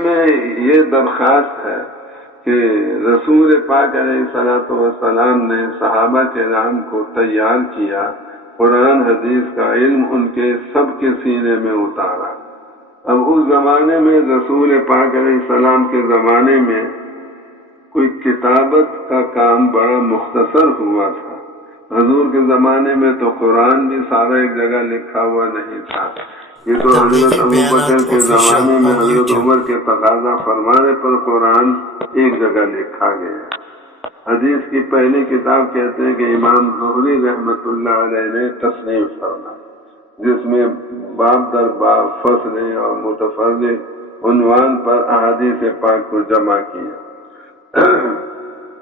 میں یہ درخواست ہے کہ رسول پاک علیہ الصلوۃ والسلام نے صحابہ کرام کو تیار کیا، قرآن حدیث کا علم ان کے سب کے سینے میں اتارا۔ اب اس زمانے میں رسول پاک علیہ السلام کے زمانے میں کوئی کتابت کا کام بڑا مختصر ہوا تھا۔ حضور کے زمانے میں تو قرآن بھی سارا ایک جگہ لکھا ہوا نہیں تھا۔ یہ تو حضرت ابوبکر کے زمانے میں حضرت عمر کے تقاضا فرمانے پر قرآن ایک جگہ لکھا گیا۔ حدیث کی پہلی کتاب کہتے ہیں کہ امام زہری رحمۃ اللہ علیہ نے تصنیف فرمائی، جس میں باب در باب، فصل اور متفرد عنوان پر احادیث پاک کو جمع کیا۔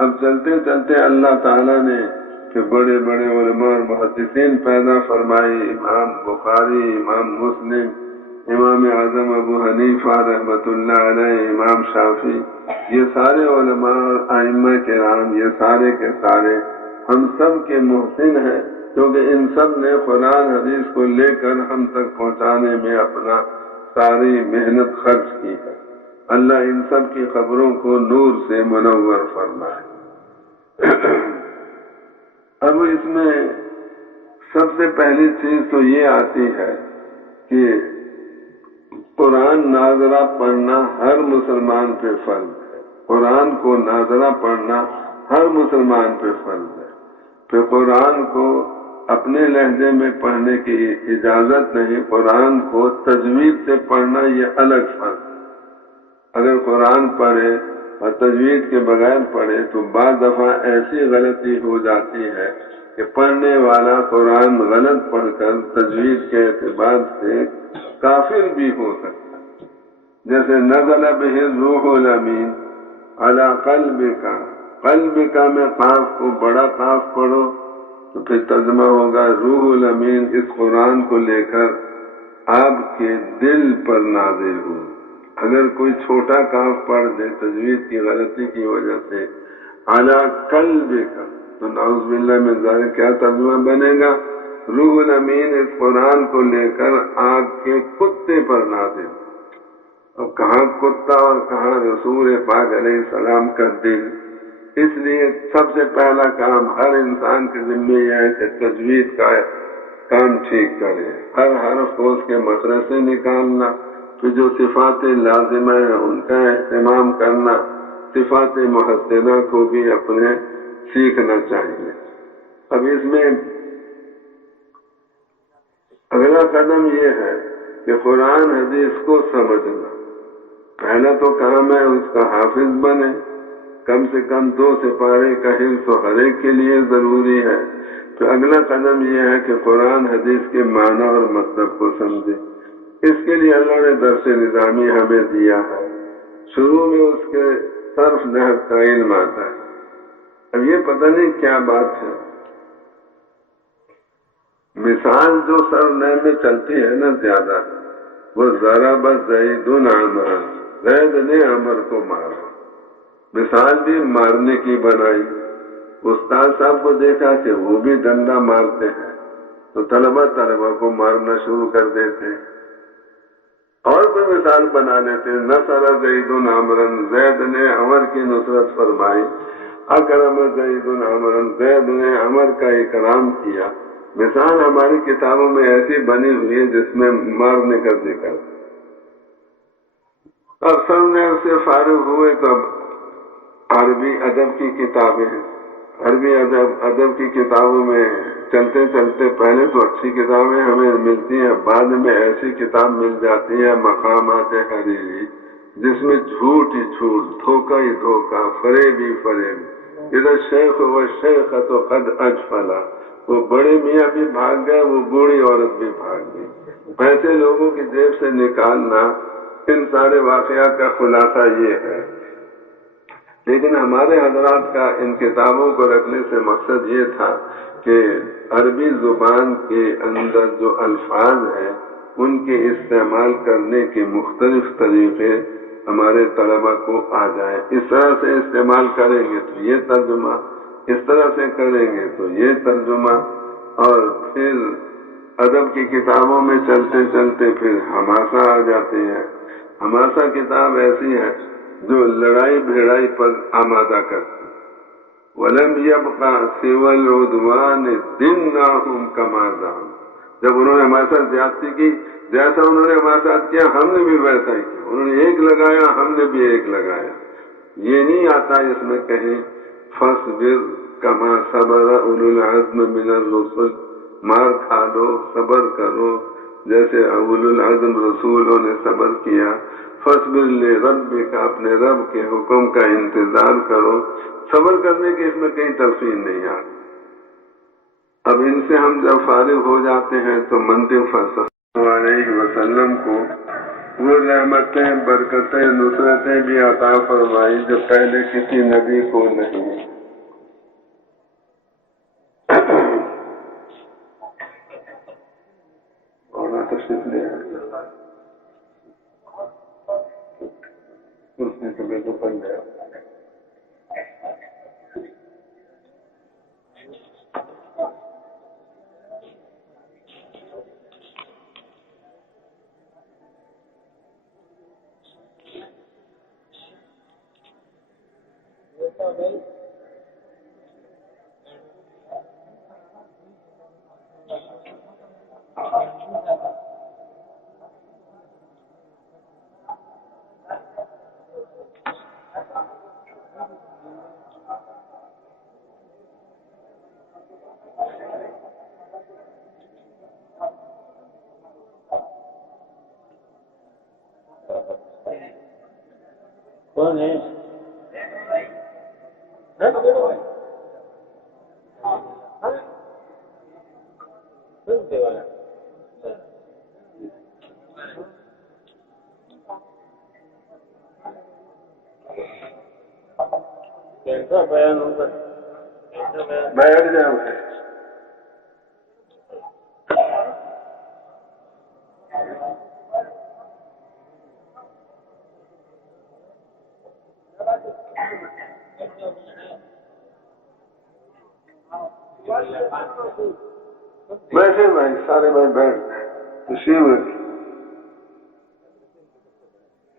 اب چلتے چلتے اللہ تعالیٰ نے کہ بڑے بڑے علماء اور محدثین پیدا فرمائی، امام بخاری، امام مسلم، امام اعظم ابو حنیفہ رحمۃ اللہ علیہ، امام شافعی، یہ سارے علماء اور ائمہ کرام، یہ سارے کے سارے ہم سب کے محسن ہیں، کیونکہ ان سب نے قرآن حدیث کو لے کر ہم تک پہنچانے میں اپنا ساری محنت خرچ کی ہے۔ اللہ ان سب کی قبروں کو نور سے منور فرمائے۔ اب اس میں سب سے پہلی چیز تو یہ آتی ہے کہ قرآن ناظرہ پڑھنا ہر مسلمان پہ فرض ہے۔ قرآن کو ناظرہ پڑھنا ہر مسلمان پہ فرض ہے۔ پھر قرآن کو اپنے لہجے میں پڑھنے کی اجازت نہیں، قرآن کو تجوید سے پڑھنا یہ الگ فرض ہے۔ اگر قرآن پڑھے اور تجوید کے بغیر پڑھے تو بعض دفعہ ایسی غلطی ہو جاتی ہے کہ پڑھنے والا قرآن غلط پڑھ کر تجوید کے اعتبار سے کافر بھی ہو سکتا ہے۔ جیسے نزل بہ الروح الامین علی قلبک، قلبک میں قاف کو بڑا قاف پڑھو تو پھر ترجمہ ہوگا روح الامین اس قرآن کو لے کر آپ کے دل پر نازل ہو۔ اگر کوئی چھوٹا کاف پڑھ دے تجوید کی غلطی کی وجہ سے علی قلبک، تو نعوذ باللہ من ذالک کیا ترجمہ بنے گا؟ روح الامین اس قرآن کو لے کر آپ کے کتے پر نازل۔ اب کہاں کتا اور کہاں رسول پاک علیہ السلام کا دل؟ اس لیے سب سے پہلا کام ہر انسان کے ذمہ یہ ہے کہ تجوید کا کام ٹھیک کرے، ہر حرف کو اس کے مخرج سے نکالنا، پھر جو صفات لازمہ ہیں ان کا اہتمام کرنا، صفات محسنہ کو بھی اپنے سیکھنا چاہیے۔ اب اس میں اگلا قدم یہ ہے کہ قرآن حدیث کو سمجھنا۔ پہلا تو کام ہے اس کا حافظ بنے، کم سے کم 2 سپارے کا حفظ تو ہر ایک کے لیے ضروری ہے۔ تو اگلا قدم یہ ہے کہ قرآن حدیث کے معنی اور مطلب کو سمجھے۔ اس کے لیے اللہ نے درس نظامی ہمیں دیا ہے۔ شروع میں اس کے صرف نحو کا علم آتا ہے۔ اب یہ پتہ نہیں کیا بات ہے، مثال جو سرنیم میں چلتی ہے نا زیادہ، وہ ضرب زید عمرا، زید نے عمر کو مارا۔ مثال بھی مارنے کی بنائی۔ استاد صاحب کو دیکھا کہ وہ بھی ڈنڈا مارتے ہیں تو طلبہ کو مارنا شروع کر دیتے ہیں، اور کوئی مثال بنا لیتے ہیں، نصر زید عمرا، زید نے عمر کی نصرت فرمائی، اکرم زید عمرا، زید نے عمر کا اکرام کیا۔ مثال ہماری کتابوں میں ایسی بنی ہوئی ہے جس میں مارنے کا ذکر۔ اب سب نے اس سے فارغ ہوئے تو اب عربی ادب کی کتابیں، عربی ادب کی کتابوں میں چلتے چلتے پہلے تو اچھی کتابیں ہمیں ملتی ہیں، بعد میں ایسی کتاب مل جاتی ہے مقامات حریری جس میں جھوٹ ہی جھوٹ، دھوکہ ہی دھوکہ، فریب ہی فریب۔ ادھر شیخ و شیخۃ قد اجفلا، وہ بڑے میاں بھی بھاگ گئے، وہ بوڑھی عورت بھی بھاگ گئی۔ پیسے لوگوں کی جیب سے نکالنا، ان سارے واقعات کا خلاصہ یہ ہے۔ لیکن ہمارے حضرات کا ان کتابوں کو رکھنے سے مقصد یہ تھا کہ عربی زبان کے اندر جو الفاظ ہیں ان کے استعمال کرنے کے مختلف طریقے ہمارے طلبہ کو آ جائیں۔ اس طرح سے استعمال کریں گے تو یہ ترجمہ، اس طرح سے کریں گے تو یہ ترجمہ، اور پھر ادب کی کتابوں میں چلتے چلتے پھر حماسہ آ جاتے ہیں۔ ہماسا کتاب ایسی ہے جو لڑائی بھیڑائی پر آمادہ کرتی. وَلَمْ يَبْقَ سِوَى الْعُدْوَانِ دِنَّاهُمْ كَمَا زَعَمُوا. جب انہوں نے ہمارے ساتھ زیادتی کی، جیسا انہوں نے ہمارے ساتھ کیا ہم نے بھی ویسا ہی کیا. انہوں نے ایک لگایا، ہم نے بھی ایک لگایا. یہ نہیں آتا اس میں کہیں فَاصْبِرْ كَمَا صَبَرَ أُولُو الْعَزْمِ مِنَ الرُّسُلِ، مار کھا لو، صبر کرو جیسے اولو العزم رسولوں نے صبر کیا. فَاصْبِرْ لِرَبِّكَ، اپنے رب کے حکم کا انتظار کرو. صبر کرنے کی اس میں کہیں تلقین نہیں آتی. اب ان سے ہم جب فارغ ہو جاتے ہیں تو منطق صلی اللہ علیہ وسلم کو وہ رحمتیں، برکتیں، نصرتیں بھی عطا فرمائی جو پہلے کسی نبی کو نہیں. اور تشریف لے اس نے کبھی تو بن گیا. کون ہے؟ کیسا بیان ہوگا؟ بیٹھ جاؤ. بیٹھے بھائی، سارے بھائی بیٹھ خوشی ہوئی.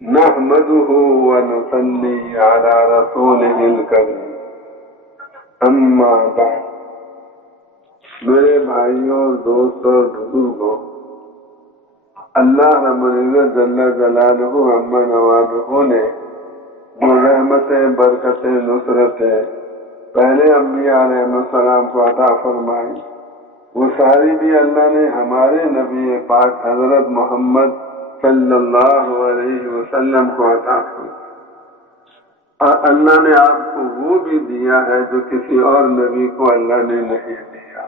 نحمده ونصلي على رسوله الكريم. اما بعد، میرے بھائیوں، دوستوں، بزرگوں، اللہ رب العزت جل جلالہ عما نوازہ نے جو رحمتیں، برکتیں، نصرتیں پہلے انبیاء علیہ السلام کو عطا فرمائی، وہ ساری بھی اللہ نے ہمارے نبی پاک حضرت محمد صلی اللہ علیہ وسلم کو عطا فرمائی. اور اللہ نے آپ کو وہ بھی دیا ہے جو کسی اور نبی کو اللہ نے نہیں دیا.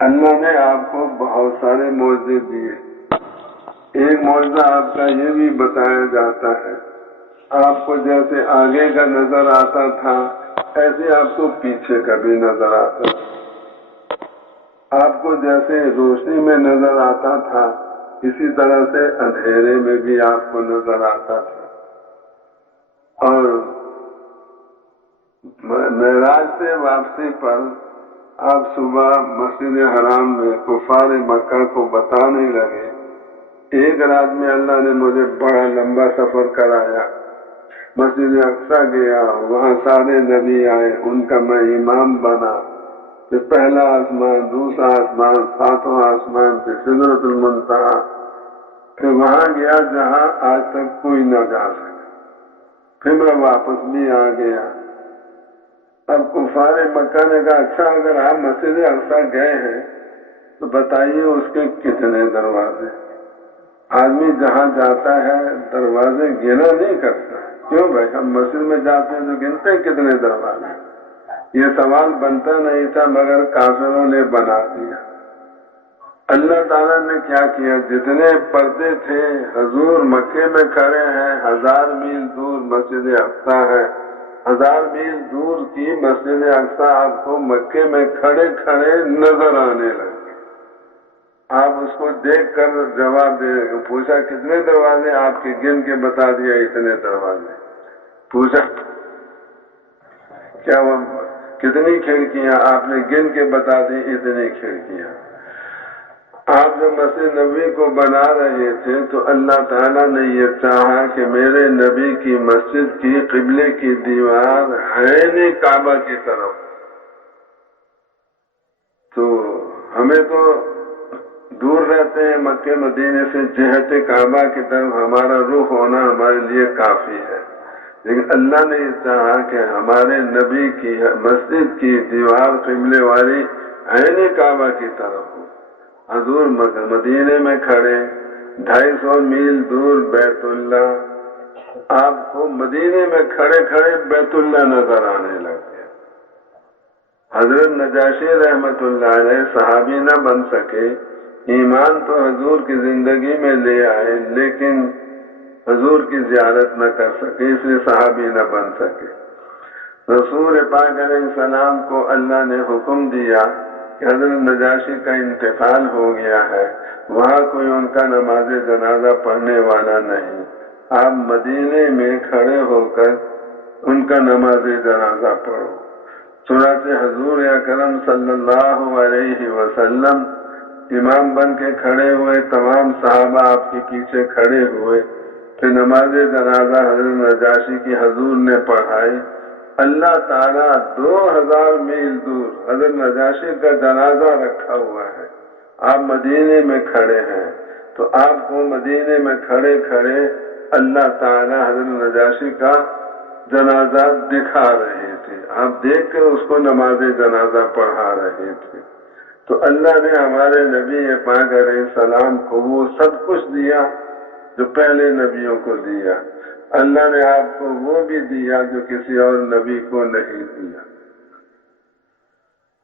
اللہ نے آپ کو بہت سارے معجزے دیے. ایک معجزہ آپ کا یہ بھی بتایا جاتا ہے، آپ کو جیسے آگے کا نظر آتا تھا ایسے آپ کو پیچھے کا بھی نظر آتا تھا. آپ کو جیسے روشنی میں نظر آتا تھا اسی طرح سے اندھیرے میں بھی آپ کو نظر آتا تھا. اور معراج سے واپسی پر آپ صبح مسجد حرام میں کفار مکہ کو بتانے لگے، ایک رات میں اللہ نے مجھے بڑا لمبا سفر کرایا، مسجد اقصی گیا، وہاں سارے نبی آئے، ان کا میں امام بنا. پھر پہلا آسمان، دوسرا آسمان، ساتواں آسمان، پھر سدرۃ المنتہا، پھر وہاں گیا جہاں آج تک کوئی نہ جا سکا. پھر میں واپس بھی آ گیا. اب کفار مکہ نے کہا اچھا اگر آپ مسجد اقصی گئے ہیں تو بتائیے اس کے کتنے دروازے؟ آدمی جہاں جاتا ہے دروازے گنا نہیں کرتا. کیوں بھائی؟ ہم مسجد میں جاتے ہیں تو گنتے ہیں کتنے دروازے. یہ سوال بنتا نہیں تھا مگر کافروں نے بنا دیا. اللہ تعالیٰ نے کیا کیا، جتنے پردے تھے حضور مکے میں کھڑے ہیں، 1000 میل دور مسجد اقصی ہے، 1000 میل دور کی مسجد اقصی آپ کو مکے میں کھڑے کھڑے نظر آنے لگے. آپ اس کو دیکھ کر جواب دے رہے. پوچھا کتنے دروازے؟ آپ کے گن کے بتا دیا اتنے دروازے. پوچھا کیا وہ کتنی کھڑکیاں؟ آپ نے گن کے بتا دی اتنی کھڑکیاں. آپ جب مسجد نبوی کو بنا رہے تھے تو اللہ تعالیٰ نے یہ چاہا کہ میرے نبی کی مسجد کی قبلے کی دیوار عین کعبہ کی طرف، تو ہمیں تو دور رہتے ہیں مکہ مدینے سے، جہت کعبہ کی طرف ہمارا رخ ہونا ہمارے لیے کافی ہے، لیکن اللہ نے یہ چاہا کہ ہمارے نبی کی مسجد کی دیوار قبلے والی عین کعبہ کی طرف ہو۔ حضور مدینے میں کھڑے، 250 میل دور بیت اللہ، آپ کو مدینے میں کھڑے کھڑے بیت اللہ نظر آنے لگے۔ حضرت نجاشی رحمت اللہ علیہ صحابی نہ بن سکے، ایمان تو حضور کی زندگی میں لے آئے لیکن حضور کی زیارت نہ کر سکے، اس لیے صحابی نہ بن سکے۔ رسول پاک علیہ السلام کو اللہ نے حکم دیا کہ حضرت نجاشی کا انتقال ہو گیا ہے، وہاں کوئی ان کا نماز جنازہ پڑھنے والا نہیں، آپ مدینے میں کھڑے ہو کر ان کا نماز جنازہ پڑھو۔ چنانچہ حضور اکرم صلی اللہ علیہ وسلم امام بن کے کھڑے ہوئے، تمام صحابہ آپ کے پیچھے کھڑے ہوئے، پھر نماز جنازہ حضرت نجاشی کی حضور نے پڑھائی۔ اللہ تعالیٰ 2000 میل دور حضرت نجاشی کا جنازہ رکھا ہوا ہے، آپ مدینے میں کھڑے ہیں، تو آپ کو مدینے میں کھڑے کھڑے اللہ تعالیٰ حضرت نجاشی کا جنازہ دکھا رہے تھے، آپ دیکھ کر اس کو نماز جنازہ پڑھا رہے تھے۔ تو اللہ نے ہمارے نبی پاک علیہ السلام کو وہ سب کچھ دیا جو پہلے نبیوں کو دیا، اللہ نے آپ کو وہ بھی دیا جو کسی اور نبی کو نہیں دیا۔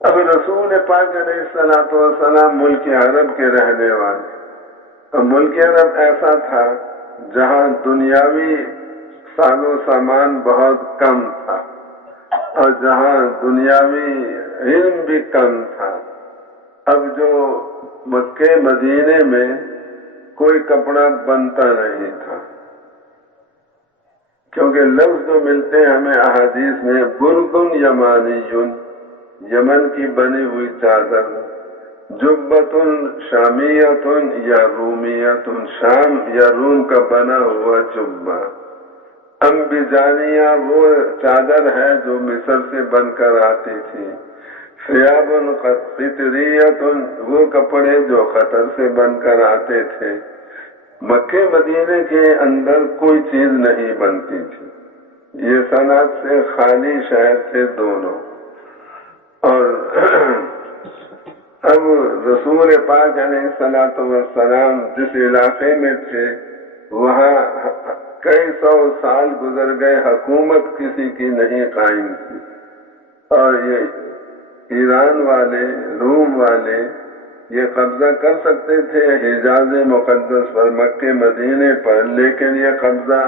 اب رسول پاک علیہ السلام ملک عرب کے رہنے والے، اور ملک عرب ایسا تھا جہاں دنیاوی ساز و سامان بہت کم تھا اور جہاں دنیاوی علم بھی کم تھا۔ اب جو مکے مدینے میں کوئی کپڑا بنتا نہیں تھا، کیونکہ لفظ جو ملتے ہیں ہمیں احادیث میں بردن یمانی، یمن کی بنی ہوئی چادر، جبتن شامیتن یا رومیتن، شام یا روم کا بنا ہوا جبہ، انبجانیہ وہ چادر ہے جو مصر سے بن کر آتی تھی، ثیابن قطریتن وہ کپڑے جو قطر سے بن کر آتے تھے۔ مکے مدینے کے اندر کوئی چیز نہیں بنتی تھی، یہ صنعت سے خالی شہر تھے دونوں۔ اور اب رسول پاک علیہ السلام جس علاقے میں تھے وہاں کئی سو سال گزر گئے، حکومت کسی کی نہیں قائم تھی، اور یہ ایران والے، روم والے یہ قبضہ کر سکتے تھے حجاز مقدس پر، مکے مدینے پر، لیکن یہ قبضہ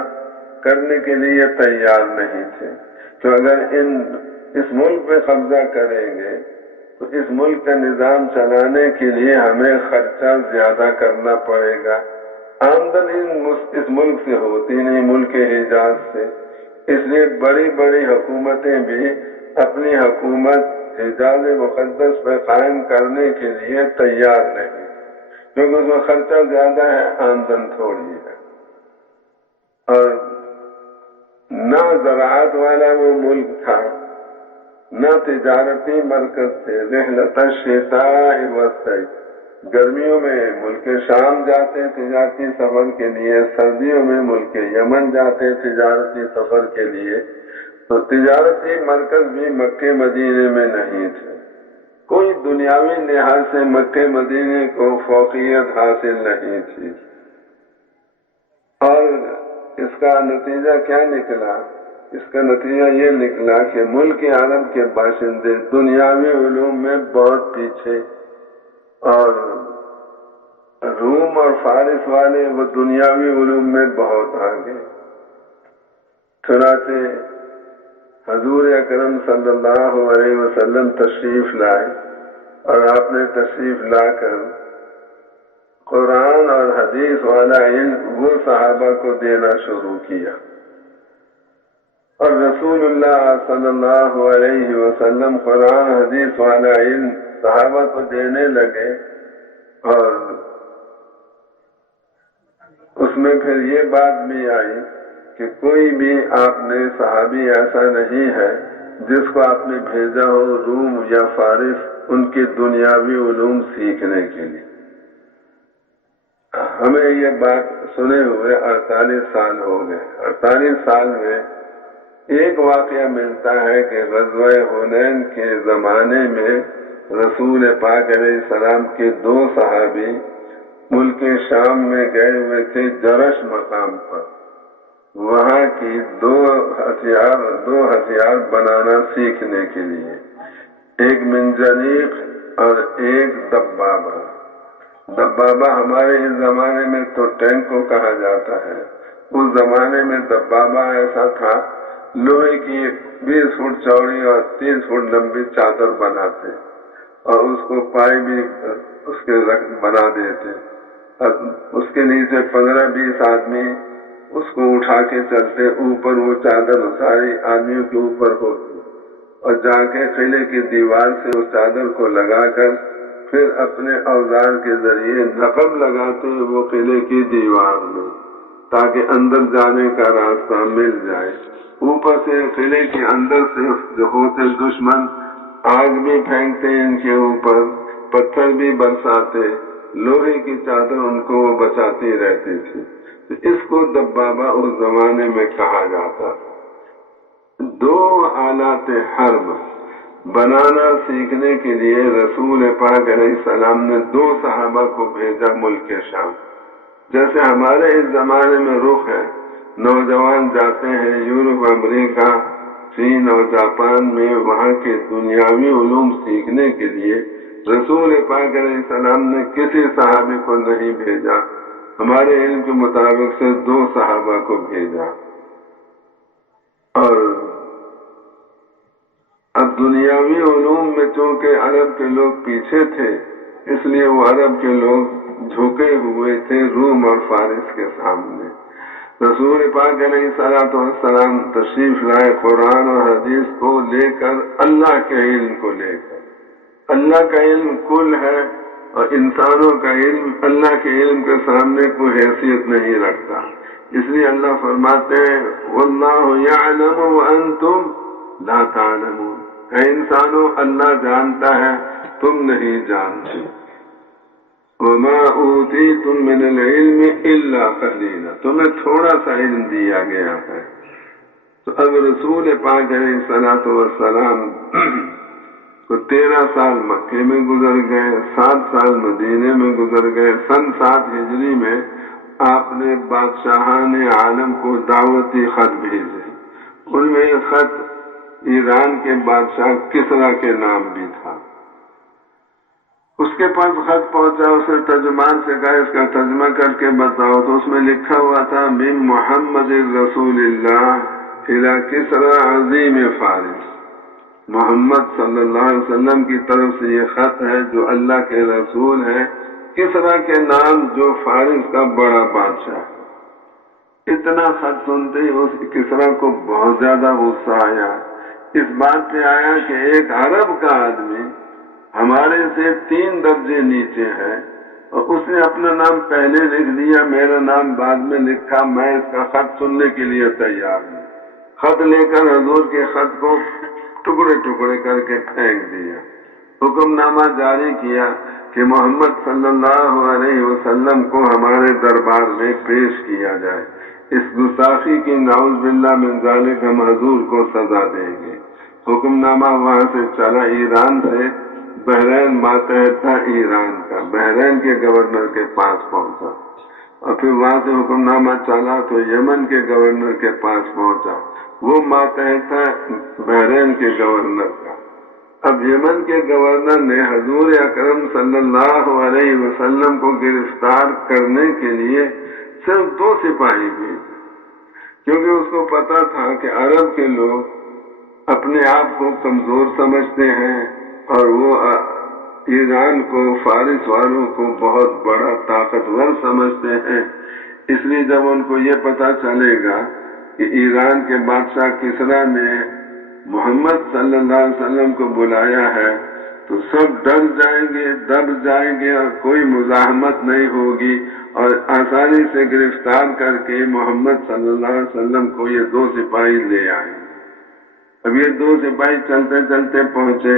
کرنے کے لیے تیار نہیں تھے کہ اگر اس ملک پہ قبضہ کریں گے تو اس ملک کا نظام چلانے کے لیے ہمیں خرچہ زیادہ کرنا پڑے گا، آمدنی اس ملک سے ہوتی نہیں، ملک حجاز سے، اس لیے بڑی بڑی حکومتیں بھی اپنی حکومت حجاز مقدس پہ قائم کرنے کے لیے تیار نہیں، کیونکہ اس میں خرچہ زیادہ ہے، آمدن تھوڑی ہے، اور نہ زراعت والا وہ ملک تھا، نہ تجارتی مرکز تھے۔ رحلت الشتاء والصیف، گرمیوں میں ملک شام جاتے تجارتی سفر کے لیے، سردیوں میں ملک یمن جاتے تجارتی سفر کے لیے، تو تجارتی مرکز بھی مکے مدینے میں نہیں تھے، کوئی دنیاوی لحاظ سے مکے مدینے کو فوقیت حاصل نہیں تھی۔ اور اس کا نتیجہ کیا نکلا؟ اس کا نتیجہ یہ نکلا کہ ملک عرب کے باشندے دنیاوی علوم میں بہت پیچھے، اور روم اور فارس والے وہ دنیاوی علوم میں بہت آگے۔ چنانچہ حضور اکرم صلی اللہ علیہ وسلم تشریف لائے، اور آپ نے تشریف لا کر قرآن اور حدیث والا علم وہ صحابہ کو دینا شروع کیا، اور رسول اللہ صلی اللہ علیہ وسلم قرآن حدیث والا علم صحابہ کو دینے لگے، اور اس میں پھر یہ بات بھی آئی کہ کوئی بھی آپ نے صحابی ایسا نہیں ہے جس کو آپ نے بھیجا ہو روم یا فارس ان کی دنیاوی علوم سیکھنے کے لیے. ہمیں یہ بات سنے ہوئے 48 سال ہو گئے. 48 سال میں ایک واقعہ ملتا ہے کہ غزوہ حنین کے زمانے میں رسول پاک علیہ السلام کے 2 صحابی ملک شام میں گئے ہوئے تھے جرش مقام پر. وہاں کی 2 ہتھیار بنانا سیکھنے کے لیے، ایک منجنیق اور ایک دبابہ. دبابہ ہمارے اس زمانے میں تو ٹینک کو کہا جاتا ہے، اس زمانے میں دبابہ ایسا تھا، لوہے کی 20 فٹ چوڑی اور 30 فٹ لمبی چادر بناتے اور اس کو پائی بھی اس کے بنا دیتے. اس کے نیچے 15-20 آدمی اس کو اٹھا کے چلتے، اوپر وہ چادر ساری آدمیوں کے اوپر ہوتی اور جا کے قلعے کی دیوار سے اس چادر کو لگا کر پھر اپنے اوزار کے ذریعے نقب لگاتے وہ قلعے کی دیوار میں تاکہ اندر جانے کا راستہ مل جائے. اوپر سے قلعے کے اندر سے جو ہوتے دشمن آگ بھی پھینکتے ان کے اوپر، پتھر بھی برساتے، لوہے کی چادر ان کو وہ بچاتی رہتی تھی. اس کو دبابہ اس زمانے میں کہا جاتا. 2 آلات حرب بنانا سیکھنے کے لیے رسول پاک علیہ السلام نے 2 صحابہ کو بھیجا ملک شام. جیسے ہمارے اس زمانے میں رخ ہے، نوجوان جاتے ہیں یورپ، امریکہ، چین اور جاپان میں وہاں کے دنیاوی علوم سیکھنے کے لیے. رسول پاک علیہ السلام نے کسی صحابی کو نہیں بھیجا، ہمارے علم کے مطابق سے 2 صحابہ کو بھیجا. اور اب دنیاوی علوم میں چونکہ عرب کے لوگ پیچھے تھے، اس لیے وہ عرب کے لوگ جھکے ہوئے تھے روم اور فارس کے سامنے. رسول پاک علیہ السلام تشریف لائے قرآن اور حدیث کو لے کر، اللہ کے علم کو لے کر. اللہ کا علم کل ہے اور انسانوں کا علم اللہ کے علم کے سامنے کوئی حیثیت نہیں رکھتا. اس لیے اللہ فرماتے ہیں واللہ یعلم وانتم لا تعلمون، اے انسانوں اللہ جانتا ہے تم نہیں جانتے. وما اوتیتم من العلم الا قلیلا، تمہیں تھوڑا سا علم دیا گیا ہے. تو اب رسول پاک علیہ الصلوۃ والسلام تو 13 سال مکے میں گزر گئے، 7 سال مدینے میں گزر گئے. سن 7 ہجری میں آپ نے بادشاہان عالم کو دعوتی خط بھیجے. ان میں یہ خط ایران کے بادشاہ کسرا کے نام بھی تھا. اس کے پاس خط پہنچا، اس نے ترجمان سے کہا اس کا ترجمہ کر کے بتاؤ. تو اس میں لکھا ہوا تھا من محمد رسول اللہ الی کسرا عظیم فارس، محمد صلی اللہ علیہ وسلم کی طرف سے یہ خط ہے جو اللہ کے رسول ہے کسرا کے نام جو فارس کا بڑا بادشاہ ہے. اتنا خط سنتے ہی اس کسرا کو بہت زیادہ غصہ آیا. اس بات پہ آیا کہ ایک عرب کا آدمی ہمارے سے 3 درجے نیچے ہے اور اس نے اپنا نام پہلے لکھ دیا، میرا نام بعد میں لکھا، میں اس کا خط سننے کے لیے تیار ہوں. خط لے کر حضور کے خط کو ٹکڑے ٹکڑے کر کے پھینک دیا. حکم نامہ جاری کیا کہ محمد صلی اللہ علیہ وسلم کو ہمارے دربار میں پیش کیا جائے. اس گستاخی کی نعوذ باللہ من ذالک ہم حضور کو سزا دیں گے. حکم نامہ وہاں سے چلا، ایران سے بحرین ماتحت تھا ایران کا، بحرین کے گورنر کے پاس پہنچا اور پھر وہاں سے حکم نامہ چلا تو یمن کے گورنر کے پاس پہنچا، وہ ماتحت تھا بحرین کے گورنر کا. اب یمن کے گورنر نے حضور اکرم صلی اللہ علیہ وسلم کو گرفتار کرنے کے لیے صرف 2 سپاہی بھیجے، کیونکہ اس کو پتا تھا کہ عرب کے لوگ اپنے آپ کو کمزور سمجھتے ہیں اور وہ ایران کو، فارس والوں کو بہت بڑا طاقتور سمجھتے ہیں. اس لیے جب ان کو یہ پتا چلے گا کہ ایران کے بادشاہ کسرا نے محمد صلی اللہ علیہ وسلم کو بلایا ہے تو سب ڈر جائیں گے، دب جائیں گے اور کوئی مزاحمت نہیں ہوگی، اور آسانی سے گرفتار کر کے محمد صلی اللہ علیہ وسلم کو یہ 2 سپاہی لے آئیں گے۔ اب یہ 2 سپاہی چلتے چلتے پہنچے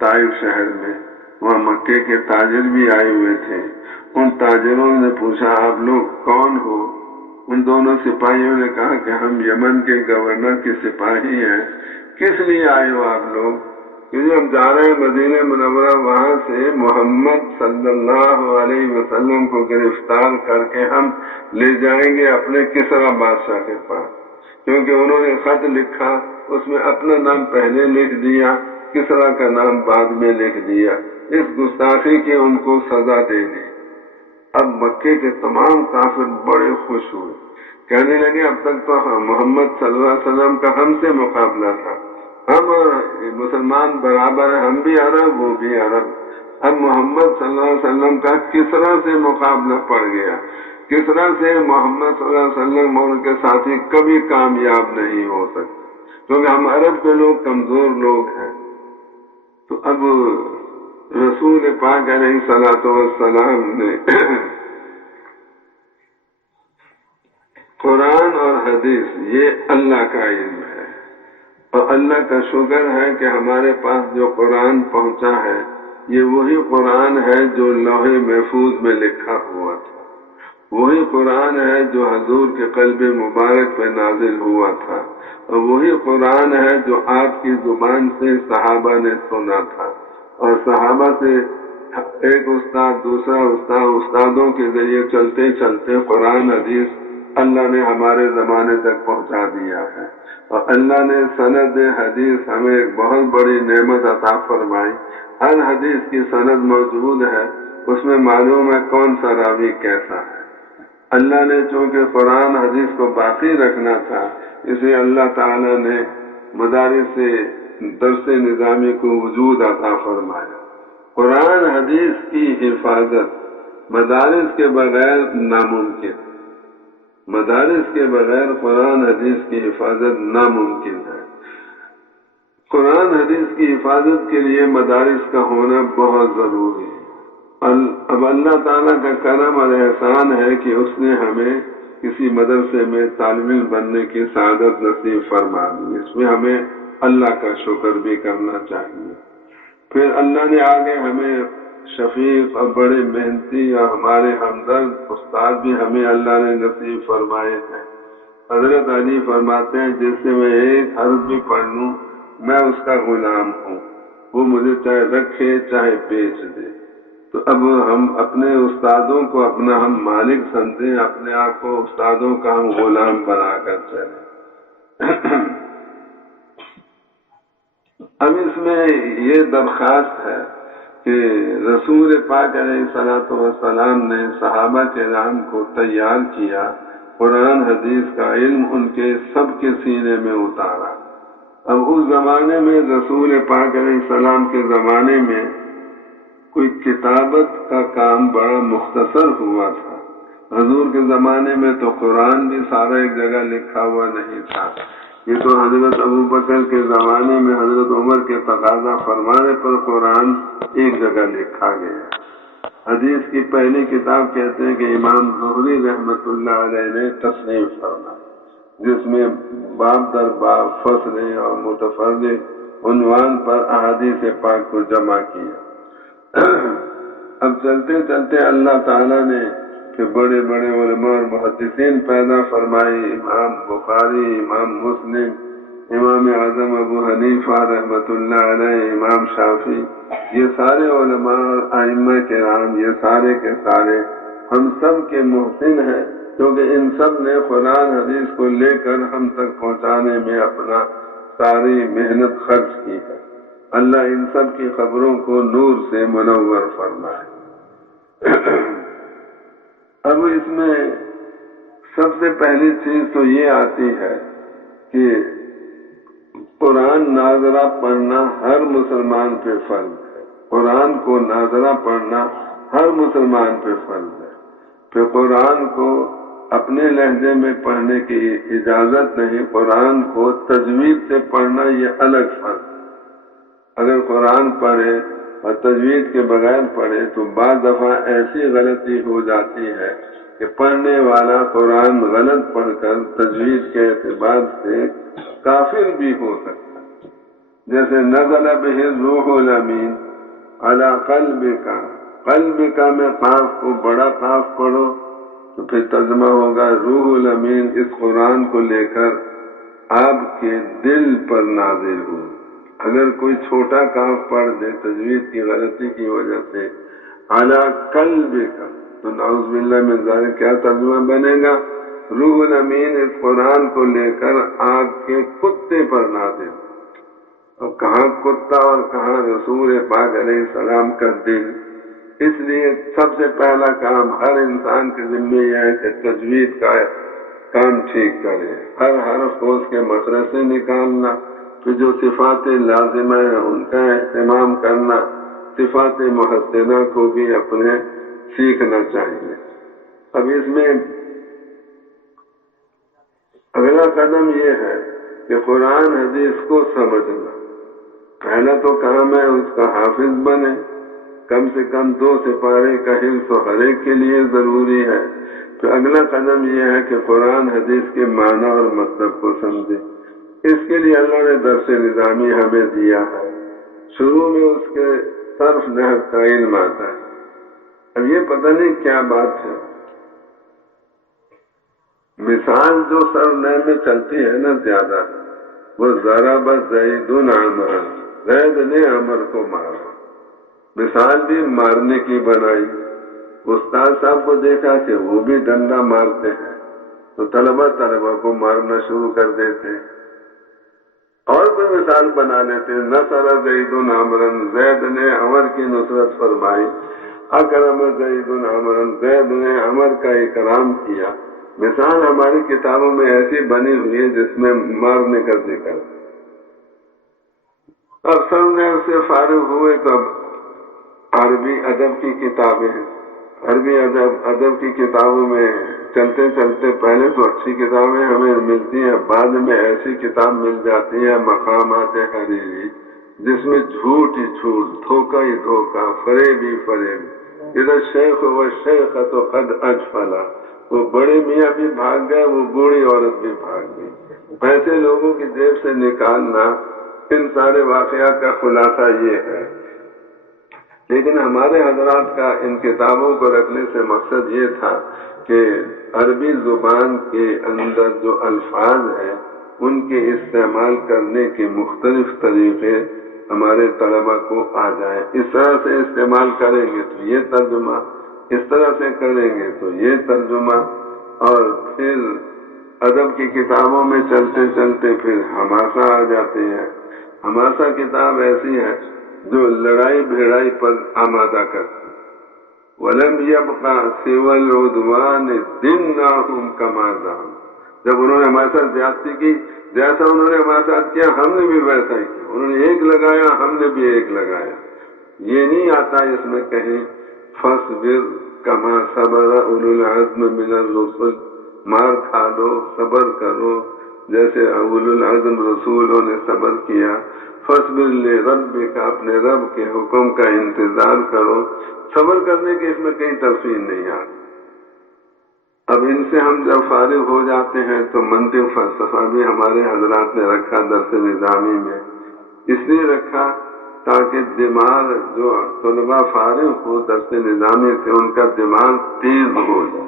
طائف شہر میں، وہاں مکے کے تاجر بھی آئے ہوئے تھے۔ ان تاجروں نے پوچھا آپ لوگ کون ہو؟ ان دونوں سپاہیوں نے کہا کہ ہم یمن کے گورنر کے سپاہی ہیں۔ کس لیے آئے ہو آپ لوگ؟ کیونکہ ہم جا رہے ہیں مدینہ منورہ، وہاں سے محمد صلی اللہ علیہ وسلم کو گرفتار کر کے ہم لے جائیں گے اپنے کسریٰ بادشاہ کے پاس، کیونکہ انہوں نے خط لکھا، اس میں اپنا نام پہلے لکھ دیا، کسریٰ کا نام بعد میں لکھ دیا۔ اس گستاخی کی ان کو سزا دے دی۔ اب مکے کے تمام کافر بڑے خوش ہوئے، کہنے لگے اب تک تو محمد صلی اللہ علیہ وسلم کا ہم سے مقابلہ تھا، ہم مسلمان برابر ہیں، ہم بھی عرب وہ بھی عرب، اب محمد صلی اللہ علیہ وسلم کا کسریٰ سے مقابلہ پڑ گیا۔ کسریٰ سے محمد صلی اللہ علیہ وسلم اور ان کے ساتھی کبھی کامیاب نہیں ہو سکتے، کیونکہ ہم عرب کے لوگ کمزور لوگ ہیں۔ تو اب رسول پاک علیہ الصلوۃ والسلام نے قرآن اور حدیث یہ اللہ کا علم ہے، اور اللہ کا شکر ہے کہ ہمارے پاس جو قرآن پہنچا ہے یہ وہی قرآن ہے جو لوح محفوظ میں لکھا ہوا تھا، وہی قرآن ہے جو حضور کے قلب مبارک پہ نازل ہوا تھا، اور وہی قرآن ہے جو آپ کی زبان سے صحابہ نے سنا تھا، اور صحابہ سے ایک استاد دوسرا استاد، استادوں کے ذریعے چلتے چلتے قرآن حدیث اللہ نے ہمارے زمانے تک پہنچا دیا ہے۔ اور اللہ نے سند حدیث ہمیں ایک بہت بڑی نعمت عطا فرمائی۔ ہر حدیث کی سند موجود ہے، اس میں معلوم ہے کون سا راوی کیسا ہے۔ اللہ نے چونکہ قرآن حدیث کو باقی رکھنا تھا، اس لیے اللہ تعالی نے مدارس سے درس نظامی کو وجود عطا فرمایا۔ قرآن حدیث کی حفاظت مدارس کے بغیر ناممکن، مدارس کے بغیر قرآن حدیث کی حفاظت ناممکن ہے۔ قرآن حدیث کی حفاظت کے لیے مدارس کا ہونا بہت ضروری ہے۔ اب اللہ تعالیٰ کا کرم اور احسان ہے کہ اس نے ہمیں کسی مدرسے میں طالب علم بننے کی سعادت نصیب فرما دی، اس میں ہمیں اللہ کا شکر بھی کرنا چاہیے۔ پھر اللہ نے آگے ہمیں شفیق اور بڑے محنتی اور ہمارے ہمدرد استاد بھی ہمیں اللہ نے نصیب فرمائے ہیں۔ حضرت علی فرماتے ہیں جس سے میں ایک حرف بھی پڑھ لوں میں اس کا غلام ہوں، وہ مجھے چاہے رکھے چاہے بیچ دے۔ تو اب ہم اپنے استادوں کو اپنا ہم مالک سمجھیں، اپنے آپ کو استادوں کا ہم غلام بنا کر چلیں۔ اب اس میں یہ درخواست ہے کہ رسول پاک علیہ الصلوۃ والسلام نے صحابہ کرام کو تیار کیا، قرآن حدیث کا علم ان کے سب کے سینے میں اتارا۔ اب اس زمانے میں رسول پاک علیہ السلام کے زمانے میں کوئی کتابت کا کام بڑا مختصر ہوا تھا۔ حضور کے زمانے میں تو قرآن بھی سارا ایک جگہ لکھا ہوا نہیں تھا، یہ تو حضرت ابو بکر کے زمانے میں حضرت عمر کے تقاضا فرمانے پر قرآن ایک جگہ لکھا گیا۔ حدیث کی پہلی کتاب کہتے ہیں کہ امام زہری رحمت اللہ علیہ نے تصنیف فرمائی، جس میں باب در باب فصل اور متفرد عنوان پر احادیث پاک کو جمع کیا۔ اب چلتے چلتے اللہ تعالیٰ نے کہ بڑے بڑے علماء اور محدثین پیدا فرمائی، امام بخاری، امام مسلم، امام اعظم ابو حنیفہ رحمت اللہ علیہ، امام شافعی، یہ سارے علماء اور ائمہ کرام، یہ سارے کے سارے ہم سب کے محسن ہیں، کیونکہ ان سب نے قرآن حدیث کو لے کر ہم تک پہنچانے میں اپنا ساری محنت خرچ کی ہے۔ اللہ ان سب کی خبروں کو نور سے منور فرمائے۔ اب اس میں سب سے پہلی چیز تو یہ آتی ہے کہ قرآن ناظرہ پڑھنا ہر مسلمان پہ فرض ہے، قرآن کو ناظرہ پڑھنا ہر مسلمان پہ فرض ہے۔ پھر قرآن کو اپنے لہجے میں پڑھنے کی اجازت نہیں، قرآن کو تجوید سے پڑھنا یہ الگ فرض ہے۔ اگر قرآن پڑھے اور تجوید کے بغیر پڑھے تو بعض دفعہ ایسی غلطی ہو جاتی ہے کہ پڑھنے والا قرآن غلط پڑھ کر تجوید کے اعتبار سے کافر بھی ہو سکتا ہے. جیسے نزل بہ الروح الامین علی قلبک میں قاف کو بڑا قاف پڑھو تو پھر ترجمہ ہوگا روح الامین اس قرآن کو لے کر آپ کے دل پر نازل ہو. اگر کوئی چھوٹا کاف پڑھ دے تجوید کی غلطی کی وجہ سے علی قلبک تو نعوذ باللہ من ذالک کیا ترجمہ بنے گا؟ روح الامین اس قرآن کو لے کر آپ کے کتے پر نازل. اور کہاں کتا اور کہاں رسول پاک علیہ السلام کا دل. اس لیے سب سے پہلا کام ہر انسان کے ذمہ یہ ہے کہ تجوید کا کام ٹھیک کرے، ہر حرف کو اس کے مخرج سے نکالنا، پھر جو صفات لازمہ ہیں ان کا اہتمام کرنا، صفات محسنہ کو بھی اپنے سیکھنا چاہیے. اب اس میں اگلا قدم یہ ہے کہ قرآن حدیث کو سمجھنا. پہلا تو کام ہے اس کا حافظ بنے، کم سے کم 2 سپارے کا حفظ ہر ایک کے لیے ضروری ہے. تو اگلا قدم یہ ہے کہ قرآن حدیث کے معنی اور مطلب کو سمجھے. اس کے لیے اللہ نے درس نظامی ہمیں دیا ہے. شروع میں اس کے صرف نحو کا علم آتا ہے. اب یہ پتہ نہیں کیا بات ہے، مثال جو سر نئے میں چلتی ہے نا زیادہ، وہ ضرب زید عمرا، زید نے عمر کو مارا. مثال بھی مارنے کی بنائی. استاد صاحب کو دیکھا کہ وہ بھی ڈنڈا مارتے ہیں تو طلبہ کو مارنا شروع کر دیتے. اور کوئی مثال بنا لیتے، نصر زید عمرا، زید نے عمر کی نصرت فرمائی. اکرم زید عمرا، زید نے عمر کا اکرام کیا. مثال ہماری کتابوں میں ایسی بنی ہوئی ہے جس میں مارنے کا ذکر. اب سب نے اس سے فارغ ہوئے تو اب عربی ادب کی کتابیں، عربی ادب کی کتابوں میں چلتے چلتے پہلے تو اچھی کتابیں ہمیں ملتی ہیں، بعد میں ایسی کتاب مل جاتی ہے مقامات حریری جس میں جھوٹ ہی جھوٹ، دھوکہ ہی دھوکہ، فریب ہی فریب. ادھر شیخ و شیخ تو قد اجفلا، وہ بڑے میاں بھی بھاگ گئے، وہ بوڑھی عورت بھی بھاگ گئی. پیسے لوگوں کی جیب سے نکالنا، ان سارے واقعات کا خلاصہ یہ ہے. لیکن ہمارے حضرات کا ان کتابوں کو رکھنے سے مقصد یہ تھا کہ عربی زبان کے اندر جو الفاظ ہیں ان کے استعمال کرنے کے مختلف طریقے ہمارے طلبہ کو آ جائیں. اس طرح سے استعمال کریں گے تو یہ ترجمہ، اس طرح سے کریں گے تو یہ ترجمہ. اور پھر ادب کی کتابوں میں چلتے چلتے پھر حماسہ آ جاتے ہیں. حماسہ کتاب ایسی ہے جو لڑائی بھیڑائی پر آمادہ کرتی. وَلَمْ يَبْقَ سِوَى الْعُدْوَانِ دِنَّاهُمْ كَمَا زَعَمُوا. جب انہوں نے ہمارے ساتھ زیادتی کی، جیسا انہوں نے ہمارے ساتھ کیا ہم نے بھی ویسا ہی کیا. انہوں نے ایک لگایا، ہم نے بھی ایک لگایا. یہ نہیں آتا اس میں کہیں فَاصْبِرْ كَمَا صَبَرَ أُولُو الْعَزْمِ مِنَ الرُّسُلِ، مار کھا لو، صبر کرو جیسے اولو العزم رسولوں نے صبر کیا. فَاصْبِرْ لِرَبِّكَ، اپنے رب کے حکم کا انتظار کرو. صبر کرنے کے اس میں کہیں تلقین نہیں آتی. اب ان سے ہم جب فارغ ہو جاتے ہیں تو منطق فلسفہ بھی ہمارے حضرات نے رکھا درس نظامی میں. اس لیے رکھا تاکہ دماغ جو طلبہ فارغ ہو درس نظامی سے ان کا دماغ تیز ہو جائے.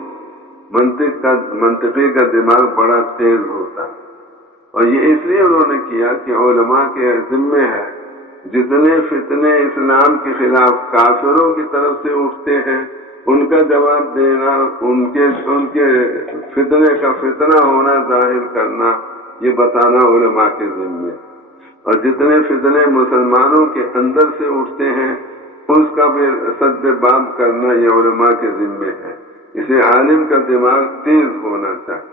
منطقی کا دماغ بڑا تیز ہوتا ہے. اور یہ اس لیے انہوں نے کیا کہ علماء کے ذمے ہے جتنے فتنے اسلام کے خلاف کافروں کی طرف سے اٹھتے ہیں ان کا جواب دینا، ان کے فتنے کا فتنہ ہونا ظاہر کرنا، یہ بتانا علماء کے ذمے. اور جتنے فتنے مسلمانوں کے اندر سے اٹھتے ہیں اس کا بھی سد باب کرنا یہ علماء کے ذمے ہے. اسے عالم کا دماغ تیز ہونا چاہیے.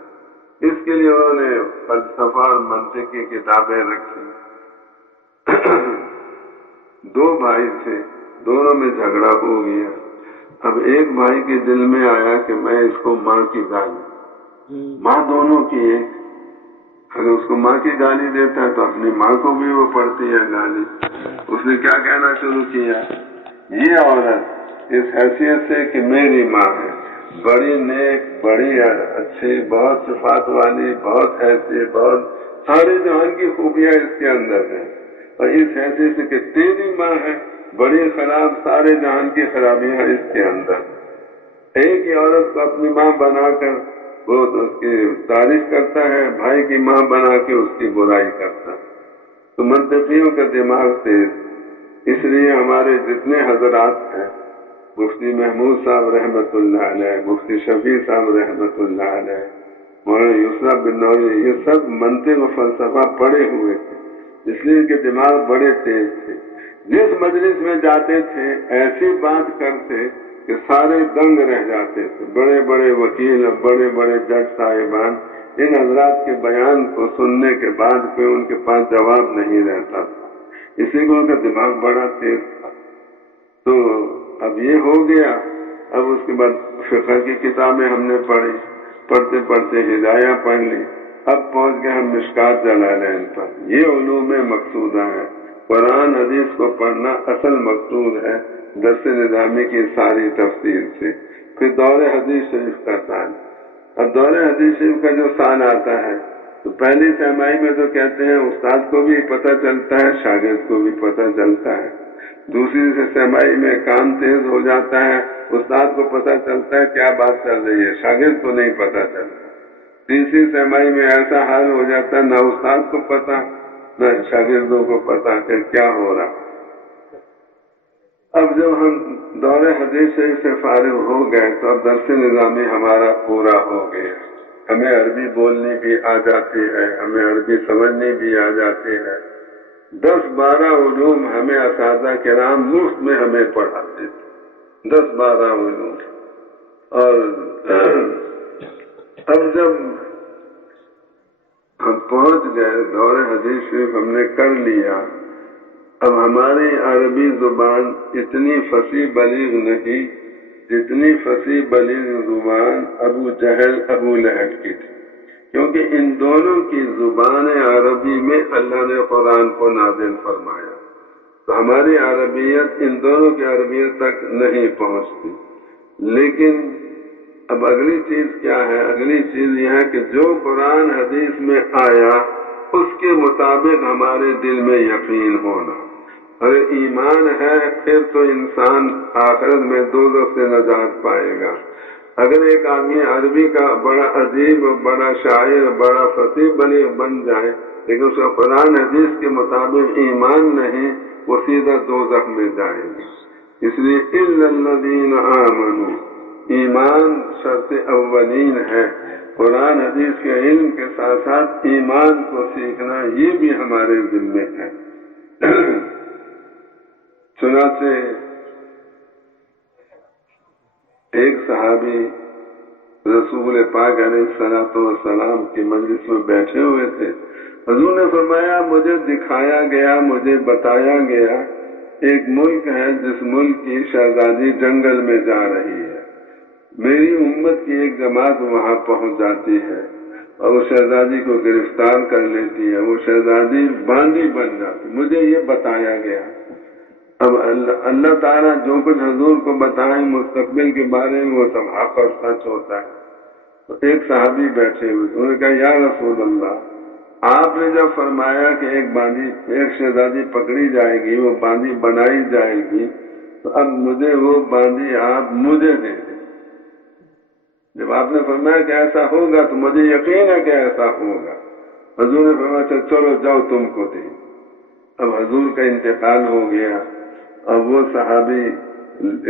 اس کے لیے انہوں نے فلسفہ اور منطق کی کتابیں رکھی. 2 بھائی تھے، دونوں میں جھگڑا ہو گیا. اب ایک بھائی کے دل میں آیا کہ میں اس کو ماں کی گالی، ماں دونوں کی ایک، اگر اس کو ماں کی گالی دیتا ہے تو اپنی ماں کو بھی وہ پڑتی ہے گالی. اس نے کیا کہنا شروع کیا؟ یہ عورت اس حیثیت سے کہ میری ماں ہے، بڑی نیک، بڑی اچھی، بہت صفات والی، بہت ایسی، بہت سارے جہان کی خوبیاں اس کے اندر ہیں، اور اس حیثیت سے کہ تیری ماں ہے بڑی خراب، سارے جہان کی خرابیاں اس کے اندر. ایک ہی عورت کو اپنی ماں بنا کر وہ اس کی تعریف کرتا ہے، بھائی کی ماں بنا کے اس کی برائی کرتا ہے. تو منطقیوں کا دماغ تیز، اس لیے ہمارے جتنے حضرات ہیں، مفتی محمود صاحب رحمۃ اللہ علیہ، مفتی شفیع صاحب رحمۃ اللہ علیہ، مولانا یسرا بن نوری، یہ سب منطق و فلسفہ پڑھے ہوئے تھے، اس لیے ان کے دماغ بڑے تیز تھے. جس مجلس میں جاتے تھے ایسی بات کرتے کہ سارے دنگ رہ جاتے تھے. بڑے بڑے وکیل، بڑے بڑے جج صاحبان ان حضرات کے بیان کو سننے کے بعد کوئی ان کے پاس جواب نہیں رہتا تھا، اسی کو ان کا دماغ بڑا تیز تھا. تو اب یہ ہو گیا. اب اس کے بعد فقہ کی کتابیں ہم نے پڑھی، پڑھتے پڑھتے ہدایہ پڑھ لی، اب پہنچ گئے ہم مشکات جلالین پر. یہ علوم مقصودہ ہے. قرآن حدیث کو پڑھنا اصل مقصود ہے درس نظامی کی ساری تفسیر سے. پھر دور حدیث شریف کا سال. اب دور حدیث شریف کا جو سال آتا ہے تو پہلی سہمائی میں تو کہتے ہیں استاد کو بھی پتہ چلتا ہے، شاگرد کو بھی پتہ چلتا ہے. دوسری سہمائی میں کام تیز ہو جاتا ہے، استاد کو پتہ چلتا ہے کیا بات چل رہی ہے، شاگرد کو نہیں پتہ چلتا. تیسری سہمائی میں ایسا حال ہو جاتا ہے نہ استاد کو پتہ نہ شاگردوں کو پتہ کہ کیا ہو رہا. اب جب ہم دور حدیث سے فارغ ہو گئے تو اب درس نظامی ہمارا پورا ہو گیا. ہمیں عربی بولنی بھی آ جاتی ہے، ہمیں عربی سمجھنی بھی آ جاتی ہے. 10-12 علوم ہمیں اساتذہ کرام مفت میں ہمیں پڑھاتے تھے، 10-12 علوم. اور اب جب ہم پہنچ گئے دور حدیث شریف ہم نے کر لیا، اب ہماری عربی زبان اتنی فصیح بلیغ نہیں جتنی فصیح بلیغ زبان ابو جہل ابو لہب کی تھی، کیونکہ ان دونوں کی زبان عربی میں اللہ نے قرآن کو نازل فرمایا، تو ہماری عربیت ان دونوں کی عربیت تک نہیں پہنچتی. لیکن اب اگلی چیز کیا ہے؟ اگلی چیز یہ ہے کہ جو قرآن حدیث میں آیا اس کے مطابق ہمارے دل میں یقین ہونا. اگر ایمان ہے پھر تو انسان آخرت میں دوزخ سے نجات پائے گا. اگر ایک آدمی عربی کا بڑا ادیب، بڑا شاعر، بڑا فصیح بلیغ بن جائے لیکن اس کا قرآن حدیث کے مطابق ایمان نہیں، وہ سیدھا دوزخ میں جائے گا. اس لیے الا الذین آمنوا، ایمان شرط اولین ہے. قرآن حدیث کے علم کے ساتھ ساتھ ایمان کو سیکھنا یہ بھی ہمارے ذمے ہے. چنانچہ ایک صحابی رسول پاک علیہ الصلوۃ والسلام کی مجلس میں بیٹھے ہوئے تھے. حضور نے فرمایا مجھے دکھایا گیا، مجھے بتایا گیا ایک ملک ہے جس ملک کی شہزادی جنگل میں جا رہی ہے. میری امت کی ایک جماعت وہاں پہنچ جاتی ہے اور اس شہزادی کو گرفتار کر لیتی ہے، وہ شہزادی باندی بن جاتی. مجھے یہ بتایا گیا. اب اللہ تعالیٰ جو کچھ حضور کو بتائیں مستقبل کے بارے میں وہ سب حق اور سچ ہوتا ہے. تو ایک صحابی بیٹھے ہوئے انہوں نے کہا یا رسول اللہ، آپ نے جب فرمایا کہ ایک شہزادی پکڑی جائے گی، وہ باندی بنائی جائے گی، تو اب مجھے وہ باندی آپ مجھے دے دیں. جب آپ نے فرمایا کہ ایسا ہوگا تو مجھے یقین ہے کہ ایسا ہوگا. حضور نے فرمایا چلو جاؤ تم کو دے. اب حضور کا انتقال ہو گیا. اب وہ صحابی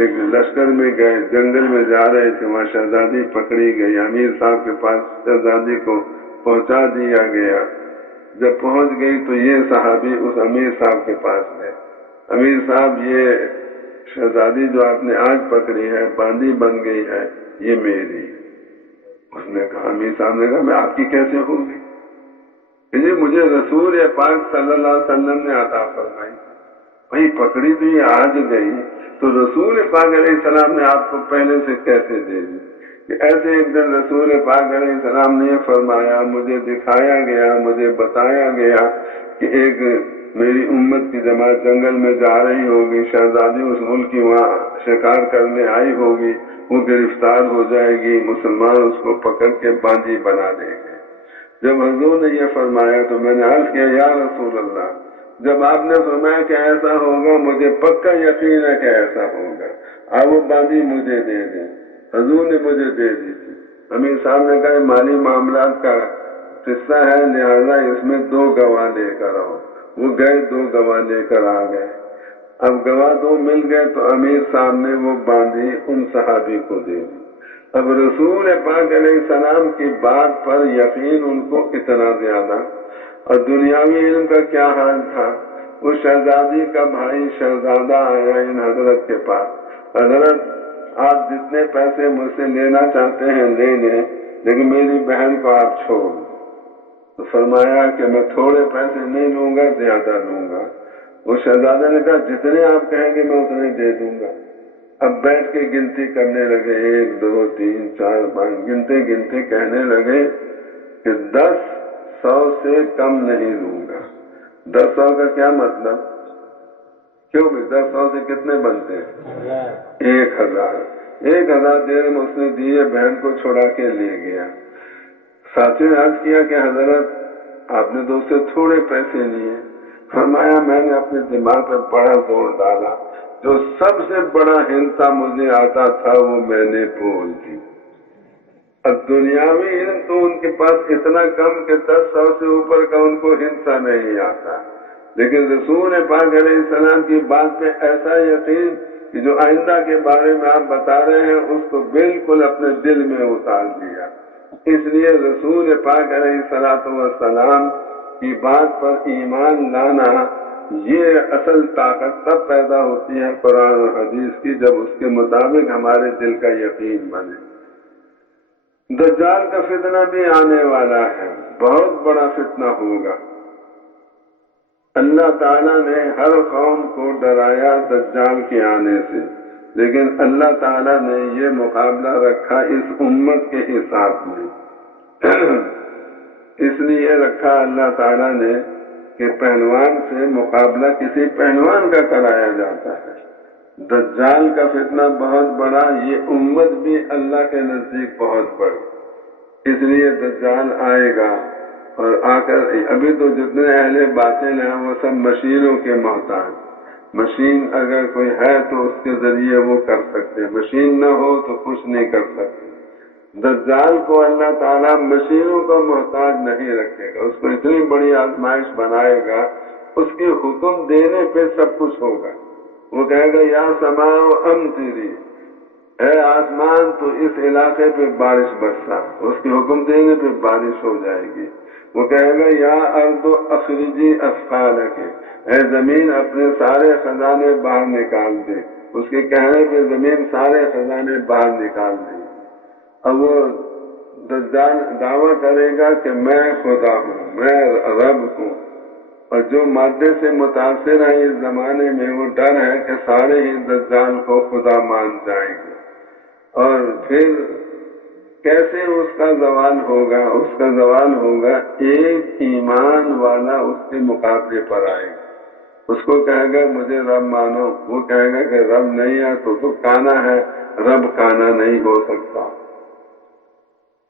ایک لشکر میں گئے، جنگل میں جا رہے تھے، وہاں شہزادی پکڑی گئی. امیر صاحب کے پاس شہزادی کو پہنچا دیا گیا. جب پہنچ گئی تو یہ صحابی اس امیر صاحب کے پاس گئے. امیر صاحب، یہ شہزادی جو آپ نے آج پکڑی ہے، باندی بن گئی ہے، یہ میری. اس نے کہا، امیر صاحب نے کہا میں آپ کی کیسے ہوگی؟ کہ مجھے رسول پاک صلی اللہ علیہ وسلم نے عطا فرمائی. بھائی پکڑی تو یہ آج گئی تو رسول پاک علیہ السلام نے آپ کو پہلے سے کیسے دے دی؟ کہ ایسے ایک دن رسول پاک علیہ السلام نے یہ فرمایا، مجھے دکھایا گیا، مجھے بتایا گیا کہ ایک میری امت کی جماعت جنگل میں جا رہی ہوگی، شہزادی اس ملک کی وہاں شکار کرنے آئی ہوگی، وہ گرفتار ہو جائے گی، مسلمان اس کو پکڑ کے باندھی بنا دیں گے۔ جب حضور نے یہ فرمایا تو میں نے عرض کیا، یا رسول اللہ، جب آپ نے فرمایا کہ ایسا ہوگا، مجھے پکا یقین ہے کہ ایسا ہوگا، آپ وہ باندھی مجھے دے دیں۔ حضور نے مجھے دے دی تھی۔ امیر صاحب نے کہا مالی معاملات کا قصہ ہے، لہذا اس میں 2 گواہ لے کر آؤ۔ وہ گئے، 2 گواہ لے کر آ گئے۔ اب گواہ 2 مل گئے تو امیر صاحب نے وہ باندھی ان صحابی کو دے دی۔ اب رسول پاک علیہ السلام کی بات پر یقین ان کو اتنا زیادہ، اور دنیاوی علم کا کیا حال تھا۔ وہ شہزادی کا بھائی شہزادہ آیا ان حضرت کے پاس، حضرت آپ جتنے پیسے مجھ سے لینا چاہتے ہیں لے لیں، لیکن میری بہن کو آپ چھوڑ دیں۔ تو فرمایا کہ میں تھوڑے پیسے نہیں لوں گا، زیادہ لوں گا۔ وہ شہزادہ نے کہا جتنے آپ کہیں گے میں اتنے دے دوں گا۔ اب بیٹھ کے گنتی کرنے لگے، 1 2 3 4 5 گنتے گنتے کہنے لگے کہ 10 100 سے کم نہیں لوں گا۔ 10 100 کا کیا مطلب؟ کیوں بھی 10 100 سے کتنے بنتے ہیں؟ 1000 دیر میں اس نے دیے، بہن کو چھوڑا کے لے گیا۔ ساتھی نے عرض کیا کہ حضرت آپ نے تو اس سے تھوڑے پیسے لیے۔ فرمایا میں نے اپنے دماغ پہ بڑا زور ڈالا، جو سب سے بڑا ہنسا مجھے آتا تھا وہ میں نے بول دی۔ اب دنیاوی علم تو ان کے پاس اتنا کم کہ 10 100 سے اوپر کا ان کو ہنسا نہیں آتا، لیکن رسول پاک علیہ السلام کی بات پہ ایسا یقین کہ جو آئندہ کے بارے میں آپ بتا رہے ہیں اس کو بالکل اپنے دل میں اتار دیا۔ اس لیے رسول پاک علیہ السلام کی بات پر ایمان لانا، یہ اصل طاقت تب پیدا ہوتی ہے قرآن اور حدیث کی، جب اس کے مطابق ہمارے دل کا یقین بنے۔ دجال کا فتنہ بھی آنے والا ہے، بہت بڑا فتنہ ہوگا۔ اللہ تعالیٰ نے ہر قوم کو ڈرایا دجال کے آنے سے، لیکن اللہ تعالیٰ نے یہ مقابلہ رکھا اس امت کے حساب میں۔ اس لیے رکھا اللہ تعالیٰ نے کہ پہلوان سے مقابلہ کسی پہلوان کا کرایا جاتا ہے۔ دجال کا فتنہ بہت بڑا، یہ امت بھی اللہ کے نزدیک بہت بڑی۔ اس لیے دجال آئے گا اور آ کر ابھی تو جتنے اہل باطل ہیں وہ سب مشینوں کے محتاج۔ مشین اگر کوئی ہے تو اس کے ذریعے وہ کر سکتے، مشین نہ ہو تو کچھ نہیں کر سکتے۔ دجال کو اللہ تعالیٰ مشینوں کا محتاج نہیں رکھے گا، اس کو اتنی بڑی آزمائش بنائے گا، اس کے حکم دینے پہ سب کچھ ہوگا۔ وہ کہے گا یا سماء امطری، اے آسمان تو اس علاقے پہ بارش برسا، اس کے حکم دینے پہ بارش ہو جائے گی۔ وہ کہے گا یا ارض اخرجی اثقالک، اے زمین اپنے سارے خزانے باہر نکال دے، اس کے کہنے پہ زمین سارے خزانے باہر نکال دے۔ اب وہ دجال دعویٰ کرے گا کہ میں خدا ہوں، میں رب ہوں، اور جو مادے سے متاثر ہیں اس زمانے میں وہ ڈر ہے کہ سارے ہی دجال کو خدا مان جائیں گے، اور پھر کیسے اس کا زوال ہوگا؟ اس کا زوال ہوگا ایک ایمان والا اس کے مقابلے پر آئے گا، اس کو کہے گا مجھے رب مانو، وہ کہے گا کہ رب نہیں ہے تو کانا ہے، رب کانا نہیں ہو سکتا۔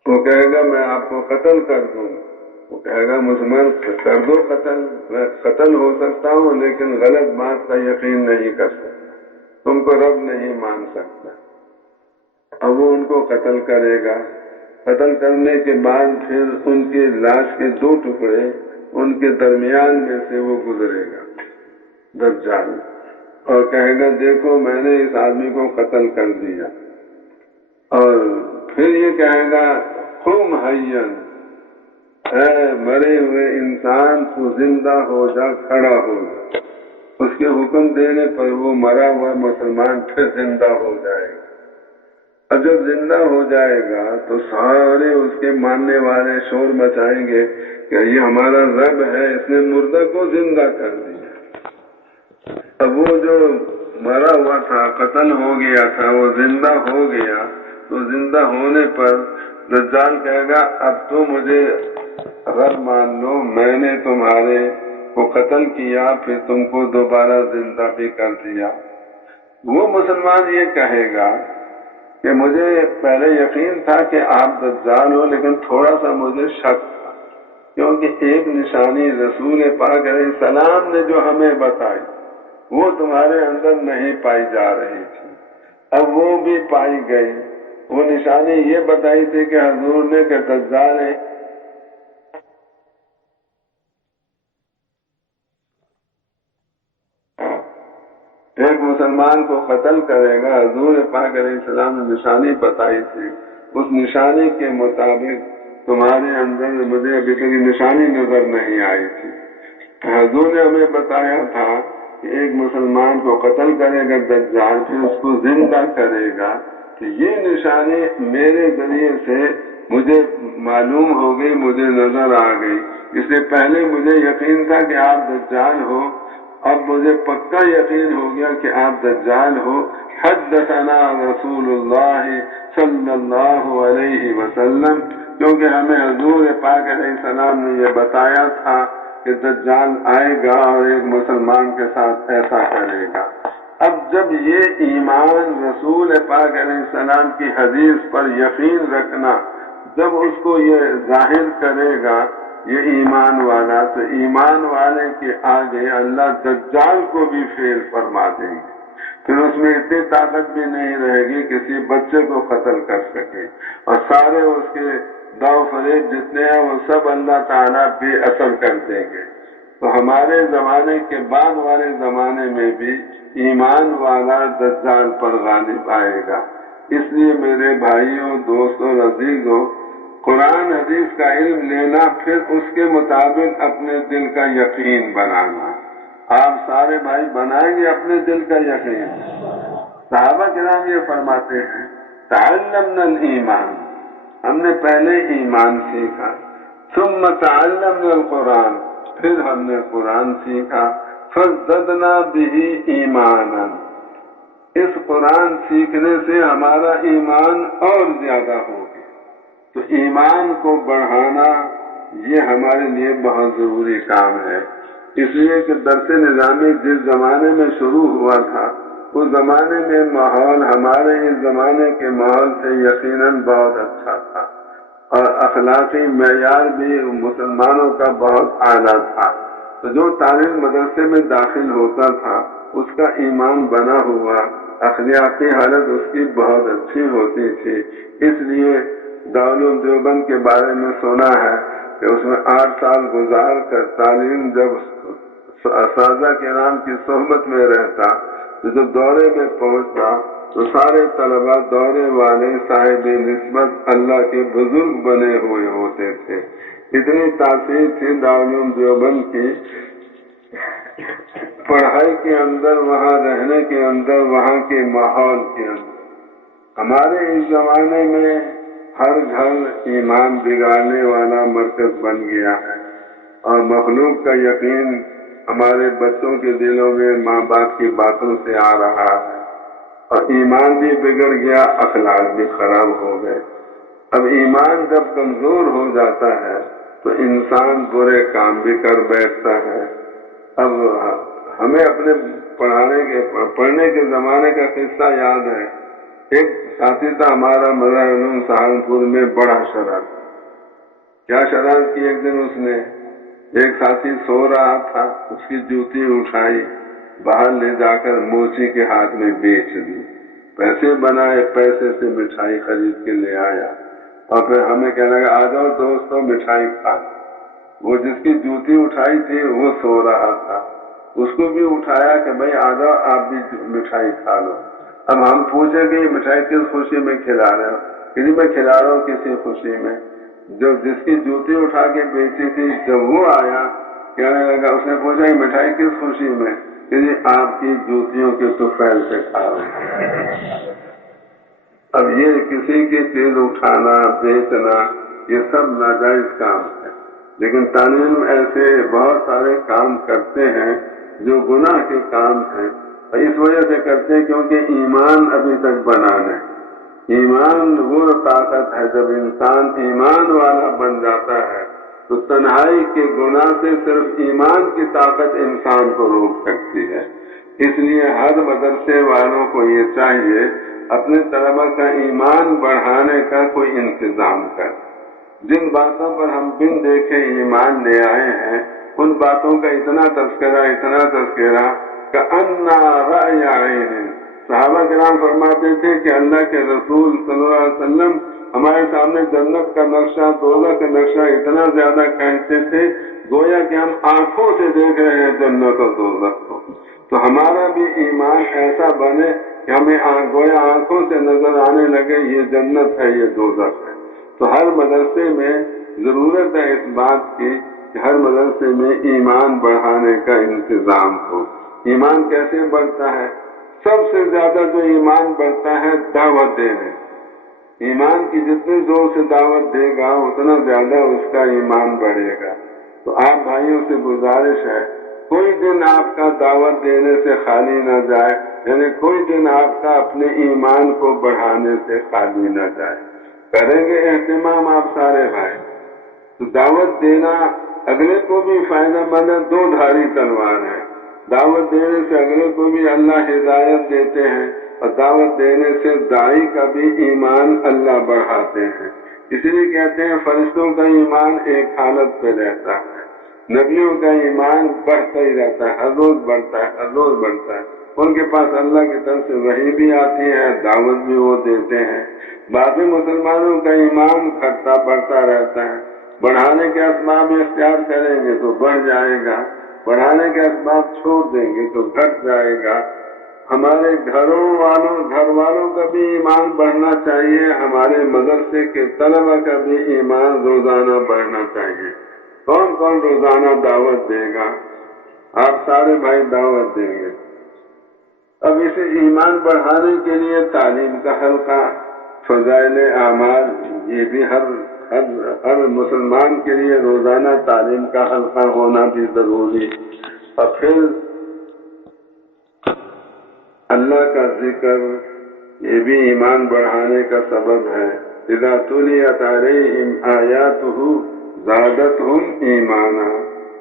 وہ کہے گا میں آپ کو قتل کر دوں، وہ کہے گا مسلمان کر دو قتل، میں قتل ہو سکتا ہوں لیکن غلط بات کا یقین نہیں کر سکتا، تم کو رب نہیں مان سکتا۔ اب وہ ان کو قتل کرے گا، قتل کرنے کے بعد پھر ان کے لاش کے 2 ٹکڑے ان کے درمیان میں سے وہ گزرے گا دجال، اور کہے گا دیکھو میں نے اس آدمی کو قتل کر دیا، اور پھر یہ کہے گا قم حیّن، اے مرے ہوئے انسان تو زندہ ہو جا، کھڑا ہو جا۔ اس کے حکم دینے پر وہ مرا ہوا مسلمان پھر زندہ ہو جائے گا، اور جب زندہ ہو جائے گا تو سارے اس کے ماننے والے شور مچائیں گے کہ یہ ہمارا رب ہے، اس نے مردہ کو زندہ کر دیا۔ اب وہ جو مرا ہوا تھا، قتل ہو گیا تھا، وہ زندہ ہو گیا، تو زندہ ہونے پر دجال کہے گا اب تو مجھے رب مان لو، میں نے تمہارے کو قتل کیا پھر تم کو دوبارہ زندہ بھی کر دیا۔ وہ مسلمان یہ کہے گا کہ مجھے پہلے یقین تھا کہ آپ دجال ہو، لیکن تھوڑا سا مجھے شک تھا، کیونکہ ایک نشانی رسول پاک علیہ السلام نے جو ہمیں بتائی وہ تمہارے اندر نہیں پائی جا رہی تھی، اب وہ بھی پائی گئی۔ وہ نشانی یہ بتائی تھی کہ حضور نے کہ دجال ہے، ایک مسلمان کو قتل کرے گا، حضور پاک علیہ السلام نے نشانی بتائی تھی، اس نشانی کے مطابق تمہارے اندر مجھے ابھی تک نشانی نظر نہیں آئی تھی۔ حضور نے ہمیں بتایا تھا کہ ایک مسلمان کو قتل کرے گا دجال، پھر اس کو زندہ کرے گا، کہ یہ نشانی میرے ذریعے سے مجھے معلوم ہو گئی، مجھے نظر آ گئی۔ اس سے پہلے مجھے یقین تھا کہ آپ دجال ہو، اب مجھے پکا یقین ہو گیا کہ آپ دجال ہو۔ حدثنا رسول اللہ صلی اللہ علیہ وسلم، کیونکہ ہمیں حضور پاک علیہ السلام نے یہ بتایا تھا کہ دجال آئے گا اور ایک مسلمان کے ساتھ ایسا کرے گا۔ اب جب یہ ایمان رسول پاک علیہ السلام کی حدیث پر یقین رکھنا جب اس کو یہ ظاہر کرے گا یہ ایمان والا، تو ایمان والے کے آگے اللہ دجال کو بھی فیل فرما دیں گے، پھر اس میں اتنی طاقت بھی نہیں رہے گی کسی بچے کو قتل کر سکے، اور سارے اس کے داؤ فریب جتنے ہیں وہ سب اللہ تعالیٰ بے اثر کر دیں گے۔ تو ہمارے زمانے کے بعد والے زمانے میں بھی ایمان والا دجال پر غالب آئے گا۔ اس لیے میرے بھائیوں، دوستوں، عزیزوں، قرآن حدیث کا علم لینا، پھر اس کے مطابق اپنے دل کا یقین بنانا۔ آپ سارے بھائی بنائیں گے اپنے دل کا یقین؟ صحابہ کرام یہ فرماتے ہیں تعلمنا الایمان، ہم نے پہلے ایمان سیکھا، ثم تعلمنا القرآن، پھر ہم نے قرآن سیکھا، فزدنا به ایمانا، اس قرآن سیکھنے سے ہمارا ایمان اور زیادہ ہو گیا۔ تو ایمان کو بڑھانا یہ ہمارے لیے بہت ضروری کام ہے، اس لیے کہ درس نظامی جس زمانے میں شروع ہوا تھا اس زمانے میں ماحول ہمارے اس زمانے کے ماحول سے یقیناً بہت اچھا تھا، اور اخلاقی معیار بھی مسلمانوں کا بہت اعلیٰ تھا۔ تو جو طالب مدرسے میں داخل ہوتا تھا اس کا ایمان بنا ہوا، اخلاقی حالت اس کی بہت اچھی ہوتی تھی۔ اس لیے دارالعلوم دیوبند کے بارے میں سنا ہے کہ اس میں 8 سال گزار کر تعلیم جب اساتذہ کرام کی صحبت میں رہتا تو جب دورے میں پہنچتا تو سارے طلباء دورے والے صاحب نسبت اللہ کے بزرگ بنے ہوئے ہوتے تھے۔ اتنی تاثیر تھی دارالعلوم دیوبند کی پڑھائی کے اندر، وہاں رہنے کے اندر، وہاں کے ماحول کے اندر۔ ہمارے اس زمانے میں ہر گھر ایمان بگاڑنے والا مرکز بن گیا ہے، اور مخلوق کا یقین ہمارے بچوں کے دلوں میں ماں باپ کی باتوں سے آ رہا ہے، اور ایمان بھی بگڑ گیا، اخلاق بھی خراب ہو گئے۔ اب ایمان جب کمزور ہو جاتا ہے تو انسان برے کام بھی کر بیٹھتا ہے۔ اب ہمیں اپنے پڑھنے کے زمانے کا قصہ یاد ہے۔ ایک ساتھی تھا ہمارا مظاہر علوم سہارنپور میں، بڑا شرارت۔ کیا شرارت کی؟ ایک دن اس نے ایک ساتھی سو رہا تھا، اس کی جوتی اٹھائی، باہر لے جا کر موچی کے ہاتھ میں بیچ دی، پیسے بنائے، پیسے سے مٹھائی خرید کے لے آیا، اور پھر ہمیں کہنے لگا آ جاؤ دوستوں مٹھائی کھا۔ وہ جس کی جوتی اٹھائی تھی وہ سو رہا تھا، اس کو بھی اٹھایا کہ بھائی آ جاؤ آپ بھی مٹھائی کھا لو۔ اب ہم پوچھیں کہ یہ مٹھائی کس خوشی میں کھلا رہے ہو؟ کہ میں کھلا رہا ہوں کسی خوشی میں۔ جو جس کی جوتی اٹھا کے بیچی تھی جب وہ آیا کہنے لگا، اس نے پوچھا یہ مٹھائی کس خوشی میں؟ کہ آپ کی جوتیوں کے طفیل سے کھا رہے ہیں۔ اب یہ کسی کی چیز اٹھانا، بیچنا، یہ سب ناجائز کام ہے، لیکن تعلیم ایسے بہت سارے کام کرتے ہیں جو گناہ کے کام ہیں، اور اس وجہ سے کرتے ہیں کیونکہ ایمان ابھی تک بنا نہیں۔ ایمان وہ طاقت ہے جب انسان ایمان والا بن جاتا ہے تو تنہائی کے گناہ سے صرف ایمان کی طاقت انسان کو روک سکتی ہے۔ اس لیے ہر مدرسے والوں کو یہ چاہیے اپنے طلبہ کا ایمان بڑھانے کا کوئی انتظام کر۔ جن باتوں پر ہم بن دیکھے ایمان لے آئے ہیں ان باتوں کا اتنا تذکرہ کہ انا رأی عین۔ صحابہ کرام فرماتے تھے کہ اللہ کے رسول صلی اللہ علیہ وسلم ہمارے سامنے جنت کا نقشہ دوزخ کا نقشہ اتنا زیادہ کھینچتے تھے گویا کہ ہم آنکھوں سے دیکھ رہے ہیں جنت اور دوزخ کو۔ تو ہمارا بھی ایمان ایسا بنے کہ ہمیں گویا آنکھوں سے نظر آنے لگے یہ جنت ہے یہ دوزخ ہے۔ تو ہر مدرسے میں ضرورت ہے اس بات کی کہ ہر مدرسے میں ایمان بڑھانے کا انتظام ہو۔ ایمان کیسے بڑھتا ہے؟ سب سے زیادہ جو ایمان بڑھتا ہے دعوت دینے۔ ایمان کی جتنے زور سے دعوت دے گا اتنا زیادہ اس کا ایمان بڑھے گا۔ تو آپ بھائیوں سے گزارش ہے کوئی دن آپ کا دعوت دینے سے خالی نہ جائے، یعنی کوئی دن آپ کا اپنے ایمان کو بڑھانے سے خالی نہ جائے۔ کریں گے اہتمام آپ سارے بھائی تو دعوت دینا اگلے کو بھی فائدہ مند ہے، دو دھاری تلوار ہے۔ دعوت دینے سے اگلے کو بھی اللہ ہدایت دیتے ہیں اور دعوت دینے سے داعی کا بھی ایمان اللہ بڑھاتے ہیں۔ اس لیے کہتے ہیں فرشتوں کا ایمان ایک حالت پہ رہتا ہے، نبیوں کا ایمان بڑھتا ہی رہتا ہے، ہر روز بڑھتا ہے، ہر روز بڑھتا ہے۔ ان کے پاس اللہ کی طرف سے وحی بھی آتی ہے، دعوت بھی وہ دیتے ہیں۔ باقی مسلمانوں کا ایمان گھٹتا بڑھتا رہتا ہے۔ بڑھانے کے اسباب اختیار کریں گے تو بڑھ جائے گا، بڑھانے کے اسباب چھوڑ دیں گے تو گھٹ جائے گا۔ ہمارے گھر والوں کا بھی ایمان بڑھنا چاہیے، ہمارے مدرسے کے طلبہ کا بھی ایمان روزانہ بڑھنا چاہیے۔ کون کون روزانہ دعوت دے گا؟ آپ سارے بھائی دعوت دیں گے۔ اب اسے ایمان بڑھانے کے لیے تعلیم کا حلقہ، فضائل اعمال، یہ بھی ہر مسلمان کے لیے روزانہ تعلیم کا حلقہ ہونا بھی ضروری۔ اور پھر اللہ کا ذکر، یہ بھی ایمان بڑھانے کا سبب ہے۔ اذا تلیت علیہم آیاتہ زادتہم ایمانا،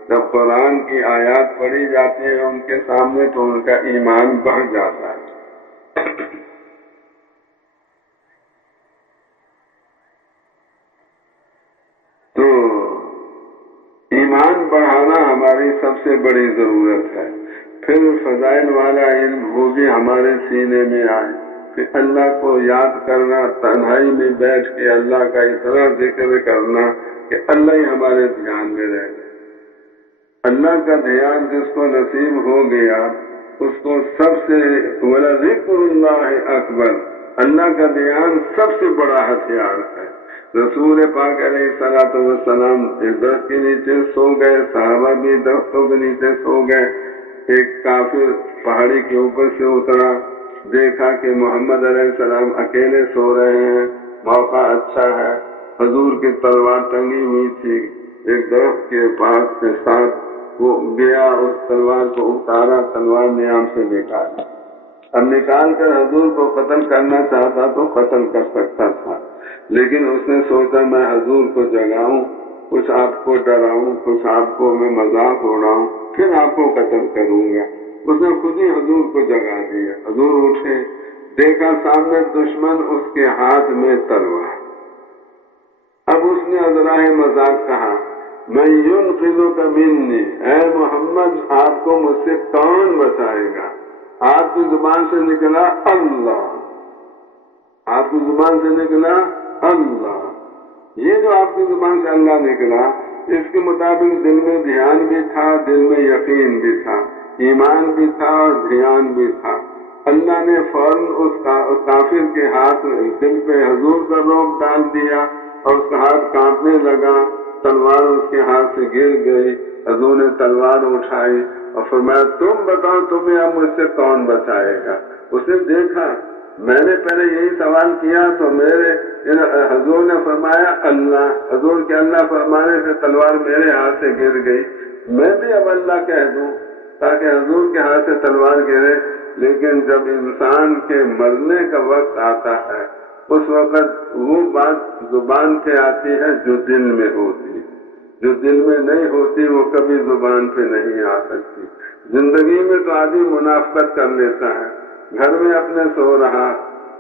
جب قرآن کی آیات پڑھی جاتی ہے ان کے سامنے تو ان کا ایمان بڑھ جاتا ہے۔ تو ایمان بڑھانا ہماری سب سے بڑی ضرورت ہے۔ پھر فضائل والا علم وہ بھی ہمارے سینے میں آئے، پھر اللہ کو یاد کرنا، تنہائی میں بیٹھ کے اللہ کا اتنا ذکر کرنا کہ اللہ ہی ہمارے دھیان میں رہے۔ اللہ کا دھیان جس کو نصیب ہو گیا اس کو سب سے وَلَذِكْرُ اللَّهِ اکبر، اللہ کا دھیان سب سے بڑا ہتھیار ہے۔ رسول پاک علیہ الصلوۃ والسلام ایک درخت کے نیچے سو گئے، صحابہ بھی درختوں کے نیچے سو گئے۔ ایک کافر پہاڑی کے اوپر سے اترا، دیکھا کہ محمد علیہ السلام اکیلے سو رہے ہیں، موقع اچھا ہے۔ حضور کی تلوار ٹنگی ہوئی تھی، ایک درخت کے پاس کے ساتھ وہ گیا، اس تلوار کو اتارا، تلوار نیام سے نکالا۔ اب نکال کر حضور کو قتل کرنا چاہتا تو قتل کر سکتا تھا، لیکن اس نے سوچا میں حضور کو جگاؤں، کچھ آپ کو ڈراؤں، کچھ آپ کو میں مذاق اڑاؤں، پھر آپ کو قتل کروں گا۔ اس نے خود ہی حضور کو جگا دیا۔ حضور اٹھے، دیکھا سامنے دشمن، اس کے ہاتھ میں تلوار۔ اب اس نے ازراہ مذاق کہا میں ينقذك مني، اے محمد آپ کو مجھ سے کون بچائے گا؟ آپ کی زبان سے نکلا اللہ، آپ کی زبان سے نکلا اللہ۔ یہ جو آپ کی زبان سے اللہ نکلا اس کے مطابق دل میں دھیان بھی تھا، دل میں یقین بھی تھا، ایمان بھی تھا اور دھیان بھی تھا۔ اللہ نے فوراً اس کافر کے ہاتھ دل پہ حضور کا روب ڈال دیا اور اس کا ہاتھ کانپنے لگا، تلوار اس کے ہاتھ سے گر گئی۔ حضور نے تلوار اٹھائی اور فرمایا تم بتاؤ تمہیں اب مجھ سے کون بچائے گا؟ اس نے دیکھا میں نے پہلے یہی سوال کیا تو میرے حضور نے فرمایا اللہ، حضور کے اللہ فرمانے سے تلوار میرے ہاتھ سے گر گئی، میں بھی اب اللہ کہہ دوں تاکہ حضور کے ہاتھ سے تلوار گرے۔ لیکن جب انسان کے مرنے کا وقت آتا ہے اس وقت وہ بات زبان پہ آتی ہے جو دل میں ہوتی، جو دل میں نہیں ہوتی وہ کبھی زبان پہ نہیں آ سکتی۔ زندگی میں تو آدمی منافقت کر لیتا ہے، گھر میں اپنے سو رہا،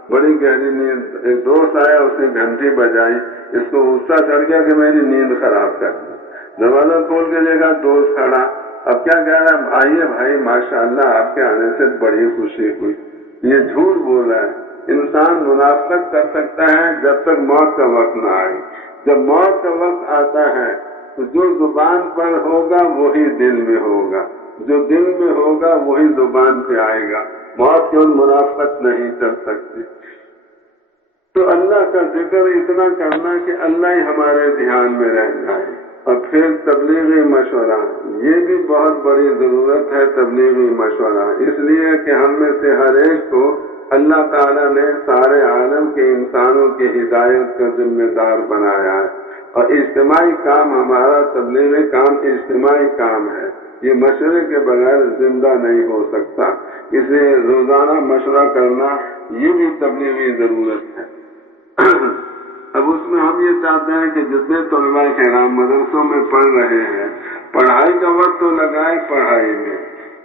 بڑی گہری نیند، ایک دوست آیا اس نے گھنٹی بجائی، اس کو غصہ چڑھ گیا کہ میری نیند خراب کر دی، دروازہ کھول کے دیکھا دوست کھڑا، اب کیا کہہ رہا، آئیے بھائی ماشاءاللہ آپ کے آنے سے بڑی خوشی ہوئی، یہ جھوٹ بول رہا ہے۔ انسان منافقت کر سکتا ہے جب تک موت کا وقت نہ آئے، جب موت کا وقت آتا ہے تو جو زبان پر ہوگا وہی دل میں ہوگا، جو دل میں ہوگا وہی زبان پہ آئے گا، موت کی منافقت نہیں کر سکتی۔ تو اللہ کا ذکر اتنا کرنا کہ اللہ ہی ہمارے دھیان میں رہ جائے، اور پھر تبلیغی مشورہ، یہ بھی بہت بڑی ضرورت ہے تبلیغی مشورہ، اس لیے کہ ہم میں سے ہر ایک کو اللہ تعالیٰ نے سارے عالم کے انسانوں کی ہدایت کا ذمہ دار بنایا ہے، اور اجتماعی کام ہمارا تبلیغی کام اجتماعی کام ہے، یہ مشورے کے بغیر زندہ نہیں ہو سکتا، اس لیے روزانہ مشورہ کرنا یہ بھی تبلیغی ضرورت ہے۔ اب اس میں ہم یہ چاہتے ہیں کہ جتنے طلباء کرام مدرسوں میں پڑھ رہے ہیں، پڑھائی کا وقت تو لگائے پڑھائی میں،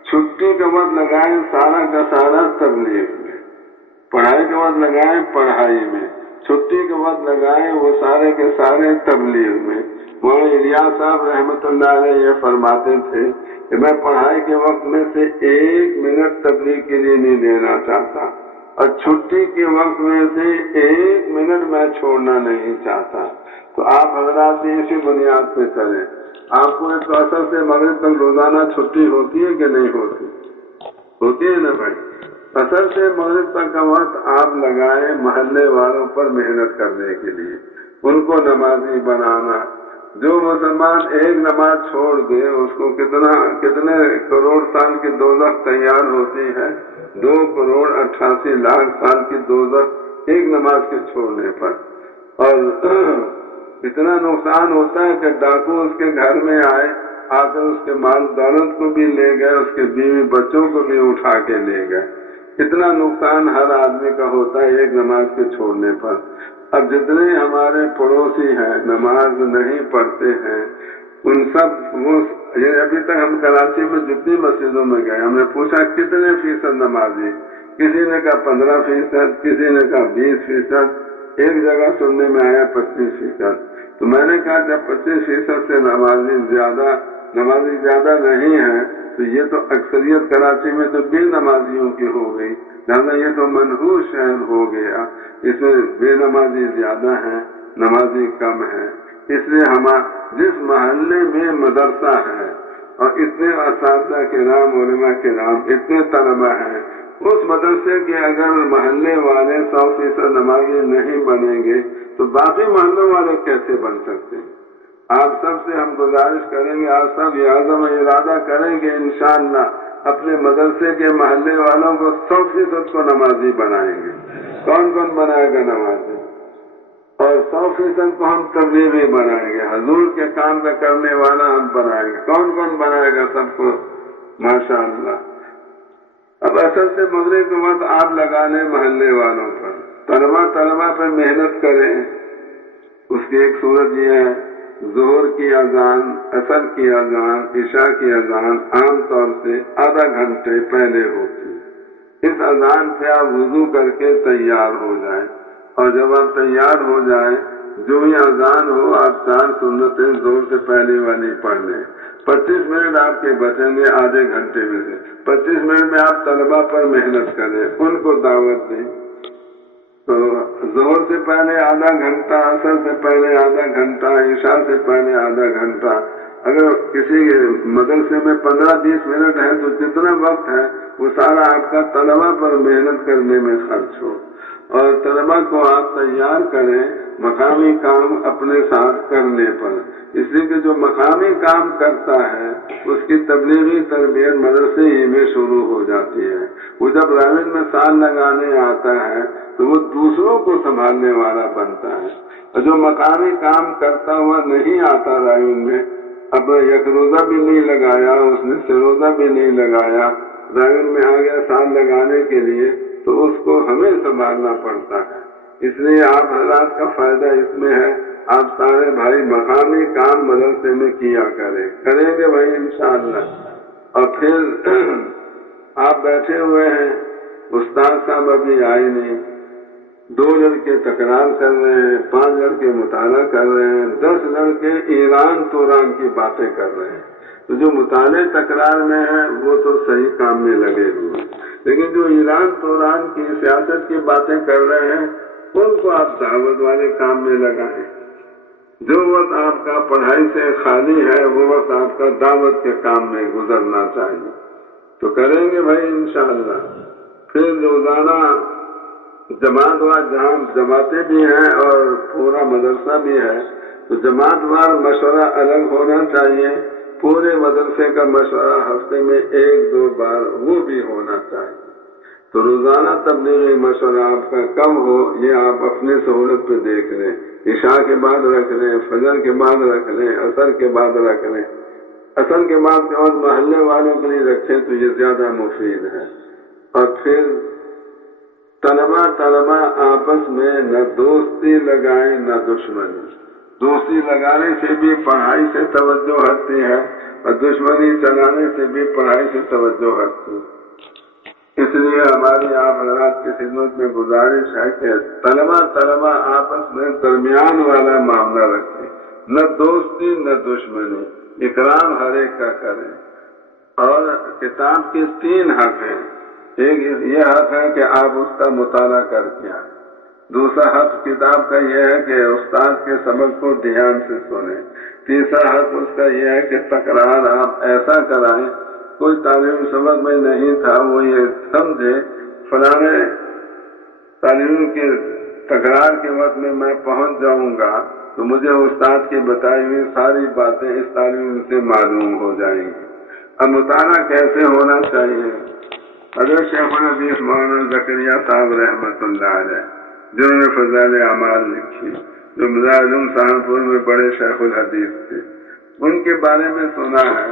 چھٹی کا وقت لگائے سارا کا سارا تبلیغ میں، پڑھائی کا وقت لگائے پڑھائی میں، چھٹی کا وقت لگائے وہ سارے کے سارے تبلیغ میں۔ مولانا الیاس صاحب رحمۃ اللہ علیہ یہ فرماتے تھے کہ میں پڑھائی کے وقت میں سے 1 منٹ تبلیغ کے لیے نہیں دینا چاہتا، اور چھٹی کے وقت میں سے 1 منٹ میں چھوڑنا نہیں چاہتا۔ تو آپ حضرات اسی بنیاد پہ کریں۔ آپ کو ایک اثر سے مغرب تک روزانہ چھٹی ہوتی ہے کہ نہیں ہوتی؟ ہوتی ہے نا بھائی؟ اثر سے مغرب تک کا وقت آپ لگائیں محلے والوں پر محنت کرنے کے لیے، ان کو نمازی بنانا۔ جو مسلمان ایک نماز چھوڑ دے اس کو کتنے کروڑ سال کی دوزخ تیار ہوتی ہے، 2,88,00,000 سال کی دوزخ ایک نماز کے چھوڑنے پر۔ اور اتنا نقصان ہوتا ہے کہ ڈاکو اس کے گھر میں آئے، آ کر اس کے مال دولت کو بھی لے گئے، اس کے بیوی بچوں کو بھی اٹھا کے لے گئے۔ اتنا نقصان ہر آدمی کا ہوتا ہے ایک نماز کے چھوڑنے پر۔ اب جتنے ہمارے پڑوسی ہیں نماز نہیں پڑھتے ہیں، ان سب وہ ابھی تک ہم کراچی میں جتنی مسجدوں میں گئے ہم نے پوچھا کتنے فیصد نمازی، کسی نے کہا 15%، کسی نے کہا 20%، ایک جگہ سننے میں آیا 25%۔ تو میں نے کہا جب 25% سے نمازی زیادہ نہیں ہے تو یہ تو اکثریت کراچی میں تو بے نمازیوں کی ہو گئی، لہٰذا یہ تو منحوس شہر ہو گیا، اس میں بے نمازی زیادہ ہیں نمازی کم ہے۔ اس لیے جس محلے میں مدرسہ ہے اور اتنے اساتذہ کرام علماء کرام اتنے طلبہ ہیں، اس مدرسے کے اگر محلے والے 100% نمازی نہیں بنیں گے تو باقی محلوں والے کیسے بن سکتے ہیں؟ آپ سب سے ہم گزارش کریں گے، آپ سب یہ عزم ارادہ کریں گے انشاءاللہ اپنے مدرسے کے محلے والوں کو 100% کو نمازی بنائیں گے۔ کون کون بنائے گا نمازی؟ اور 100% کو ہم تبلیغی بنائیں گے، حضور کے کام کا کرنے والا ہم بنائیں گے۔ کون کون بنائے گا؟ سب کو ماشاءاللہ۔ اب اصل سے مغرب کے وقت آپ لگا لیں محلے والوں پر، طلبہ پر محنت کریں۔ اس کی ایک صورت یہ ہے، ظہر کی اذان، عصر کی اذان، عشاء کی اذان عام طور سے آدھا گھنٹے پہلے ہوتی ہے۔ اس اذان سے آپ وضو کر کے تیار ہو جائیں، اور جب آپ تیار ہو جائیں جو ہی اذان ہو آپ 4 سنتیں ظہر سے پہلے والی پڑھ لیں۔ 25 منٹ آپ کے بچیں گے آدھے گھنٹے میں سے، 25 منٹ میں آپ طلبہ پر محنت کریں، ان کو دعوت دیں۔ تو ظہر سے پہلے آدھا گھنٹہ، عصر سے پہلے آدھا گھنٹہ، عشاء سے پہلے آدھا گھنٹہ۔ اگر کسی مدرسے میں 15-20 منٹ ہے تو جتنا وقت ہے وہ سارا آپ کا طلبہ پر محنت کرنے میں خرچ ہو، اور طلبہ کو آپ تیار کریں مقامی کام اپنے ساتھ کرنے پر۔ اس لیے کہ جو مقامی کام کرتا ہے اس کی تبلیغی تربیت مدرسے ہی میں شروع ہو جاتی ہے۔ وہ جب رائن میں سال لگانے آتا ہے تو وہ دوسروں کو سنبھالنے والا بنتا ہے، اور جو مقامی کام کرتا ہوا نہیں آتا رائن میں، اب یک روزہ بھی نہیں لگایا، اس نے سروزہ بھی نہیں لگایا، رائن میں آ گیا سال لگانے کے لیے، تو اس کو ہمیں سنبھالنا پڑتا ہے۔ اس لیے آپ حضرات کا فائدہ اس میں ہے، آپ سارے بھائی مقامی کام مدرسے میں کیا کریں گے بھائی انشاءاللہ۔ اور پھر آپ بیٹھے ہوئے ہیں، استاد صاحب ابھی آئے نہیں، 2 لڑکے تکرار کر رہے ہیں، 5 لڑکے مطالعہ کر رہے ہیں، 10 لڑکے ایران توران کی باتیں کر رہے ہیں۔ تو جو مطالعے تکرار میں ہیں وہ تو صحیح کام میں لگے ہوئے، لیکن جو ایران توران کی سیاست کی باتیں کر رہے ہیں ان کو آپ دعوت والے کام میں لگائیں۔ جو وقت آپ کا پڑھائی سے خالی ہے وہ وقت آپ کا دعوت کے کام میں گزرنا چاہیے۔ تو کریں گے بھائی انشاءاللہ۔ پھر روزانہ جماعت وار، جہاں جماعتیں بھی ہیں اور پورا مدرسہ بھی ہے، تو جماعت وار مشورہ الگ ہونا چاہیے، پورے مدرسے کا مشورہ ہفتے میں 1-2 بار وہ بھی ہونا چاہیے۔ تو روزانہ تبلیغی مشورہ آپ کا کم ہو، یہ آپ اپنی سہولت پہ دیکھ لیں، عشاء کے بعد رکھ لیں، فجر کے بعد رکھ لیں، عصر کے بعد رکھ لیں، عصر کے بعد محلے والوں کے لیے رکھیں تو یہ زیادہ مفید ہے۔ اور پھر طلبہ آپس میں نہ دوستی لگائیں نہ دشمنی۔ دوستی لگانے سے بھی پڑھائی سے توجہ ہٹتی ہے اور دشمنی چلانے سے بھی پڑھائی سے توجہ ہٹتی ہے۔ اس لیے ہماری آپ حضرات کی خدمت میں گزارش ہے کہ طلبہ آپس میں درمیان والا معاملہ رکھیں، نہ دوستی نہ دشمنی، اکرام ہر ایک کا کریں۔ اور کتاب کے 3 حق ہیں۔ ایک یہ حق ہے کہ آپ اس کا مطالعہ کر کے آئیں، دوسرا حق کتاب کا یہ ہے کہ استاد کے سبق کو دھیان سے سنیں، تیسرا حق اس کا یہ ہے کہ تکرار آپ ایسا کرائیں، کوئی تعلیم سبق میں نہیں تھا وہ یہ سمجھے فلانے تعلیم کے تکرار کے وقت میں پہنچ جاؤں گا تو مجھے استاد کی بتائی ہوئی ساری باتیں اس تعلیم سے معلوم ہو جائیں گی۔ اب مطالعہ کیسے ہونا چاہیے؟ حضرت شیخ الحدیث مولانا زکریا صاحب رحمۃ اللہ علیہ، جنہوں نے فضائل اعمال لکھی، جو مظاہر سہارنپور میں بڑے شیخ الحدیث تھے، ان کے بارے میں سنا ہے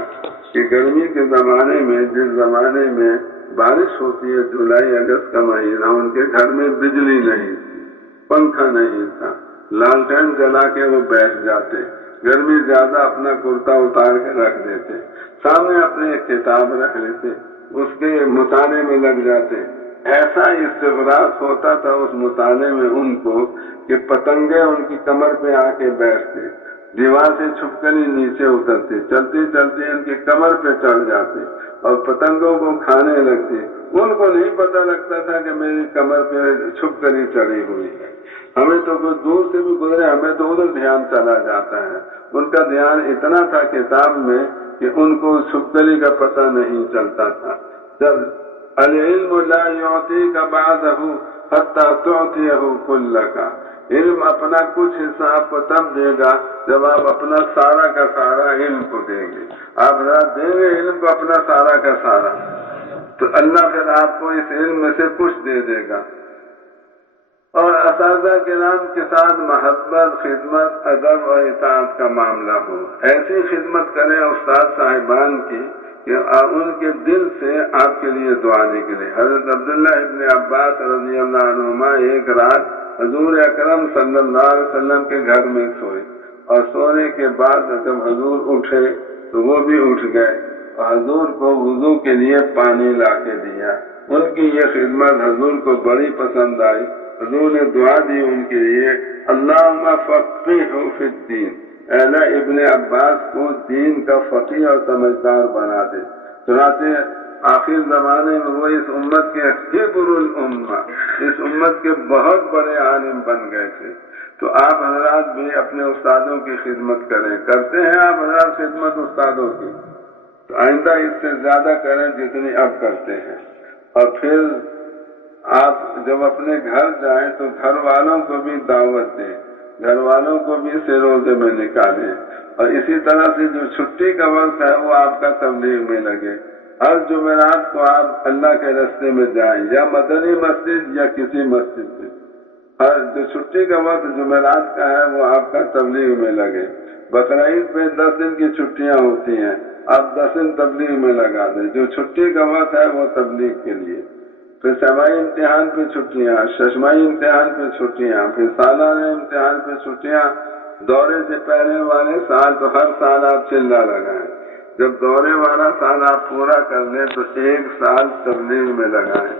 کہ گرمی کے زمانے میں، جس زمانے میں بارش ہوتی ہے جولائی اگست کا مہینہ، ان کے گھر میں بجلی نہیں تھی، پنکھا نہیں تھا، لالٹین جلا کے وہ بیٹھ جاتے، گرمی زیادہ اپنا کرتا اتار کے رکھ دیتے، سامنے اپنے ایک کتاب رکھ لیتے، اس کے مطالعے میں لگ جاتے۔ ایسا استغراق ہوتا تھا اس مطالعے میں ان کو کہ پتنگیں ان کی کمر پہ آ کے بیٹھتے، دیوار سے چھپ کر ہی نیچے اترتے، چلتے چلتے ان کی کمر پہ چڑھ جاتے اور پتنگوں کو کھانے لگتے۔ ان کو نہیں پتہ لگتا تھا کہ میری کمر پہ چھپ کر ہی چڑھی ہوئی ہے، ہمیں تو کوئی دور سے بھی گزرے ہمیں تو ادھر دھیان چلا جاتا ہے۔ ان کا دھیان اتنا تھا کتاب میں کہ ان کو چھپکلی کا پتہ نہیں چلتا تھا۔ جب العلم لا یعطیک بعضہ حتی تعطیہ کلک، علم اپنا کچھ حصہ آپ کو تب دے گا جب آپ اپنا سارا کا سارا علم کو دیں گے۔ آپ رات دیں گے علم کو اپنا سارا کا سارا، تو اللہ پھر آپ کو اس علم میں سے کچھ دے دے گا۔ اور اساتذہ کرام کے ساتھ محبت، خدمت، ادب اور اطاعت کا معاملہ ہو، ایسی خدمت کریں استاد صاحبان کی کہ ان کے دل سے آپ کے لیے دعا نکلے۔ حضرت عبداللہ ابن عباس رضی اللہ عنہما ایک رات حضور اکرم صلی اللہ علیہ وسلم کے گھر میں سوئے، اور سونے کے بعد جب حضور اٹھے تو وہ بھی اٹھ گئے اور حضور کو وضو کے لیے پانی لا کے دیا۔ ان کی یہ خدمت حضور کو بڑی پسند آئی۔ حضور نے دعا دی ان کے لیے، اللہم فقہہ فی الدین، اے اللہ ابن عباس کو دین کا فقیہ اور سمجھدار بنا دے۔ چنانچہ آخر زمانے میں وہ اس امت کے حبر الامہ، اس امت کے بہت بڑے عالم بن گئے تھے۔ تو آپ حضرات بھی اپنے استادوں کی خدمت کریں، کرتے ہیں آپ حضرات خدمت استادوں کی، تو آئندہ اس سے زیادہ کریں جتنی اب کرتے ہیں۔ اور پھر آپ جب اپنے گھر جائیں تو گھر والوں کو بھی دعوت دیں، گھر والوں کو بھی اسے روزے میں نکالیں، اور اسی طرح سے جو چھٹی کا وقت ہے وہ آپ کا تبلیغ میں لگے۔ ہر جمعرات کو آپ اللہ کے راستے میں جائیں، یا مدنی مسجد یا کسی مسجد میں، ہر جو چھٹی کا وقت جمعرات کا ہے وہ آپ کا تبلیغ میں لگے۔ بقرعید پہ 10 دن کی چھٹیاں ہوتی ہیں، آپ 10 دن تبلیغ میں لگا دیں، جو چھٹی کا وقت ہے وہ تبلیغ کے لیے۔ پھر سمائی امتحان پہ چھٹیاں، ششمائی امتحان پہ چھٹیاں، پھر سالانہ امتحان پہ چھٹیاں۔ دورے سے پہلے والے سال تو ہر سال آپ چلہ لگائیں، جب دورے والا سال آپ پورا کر لیں تو 1 سال تبلیغ میں لگائیں۔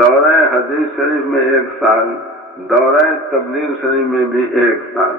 دورہ حدیث شریف میں 1 سال، دورہ تبلیغ شریف میں بھی 1 سال۔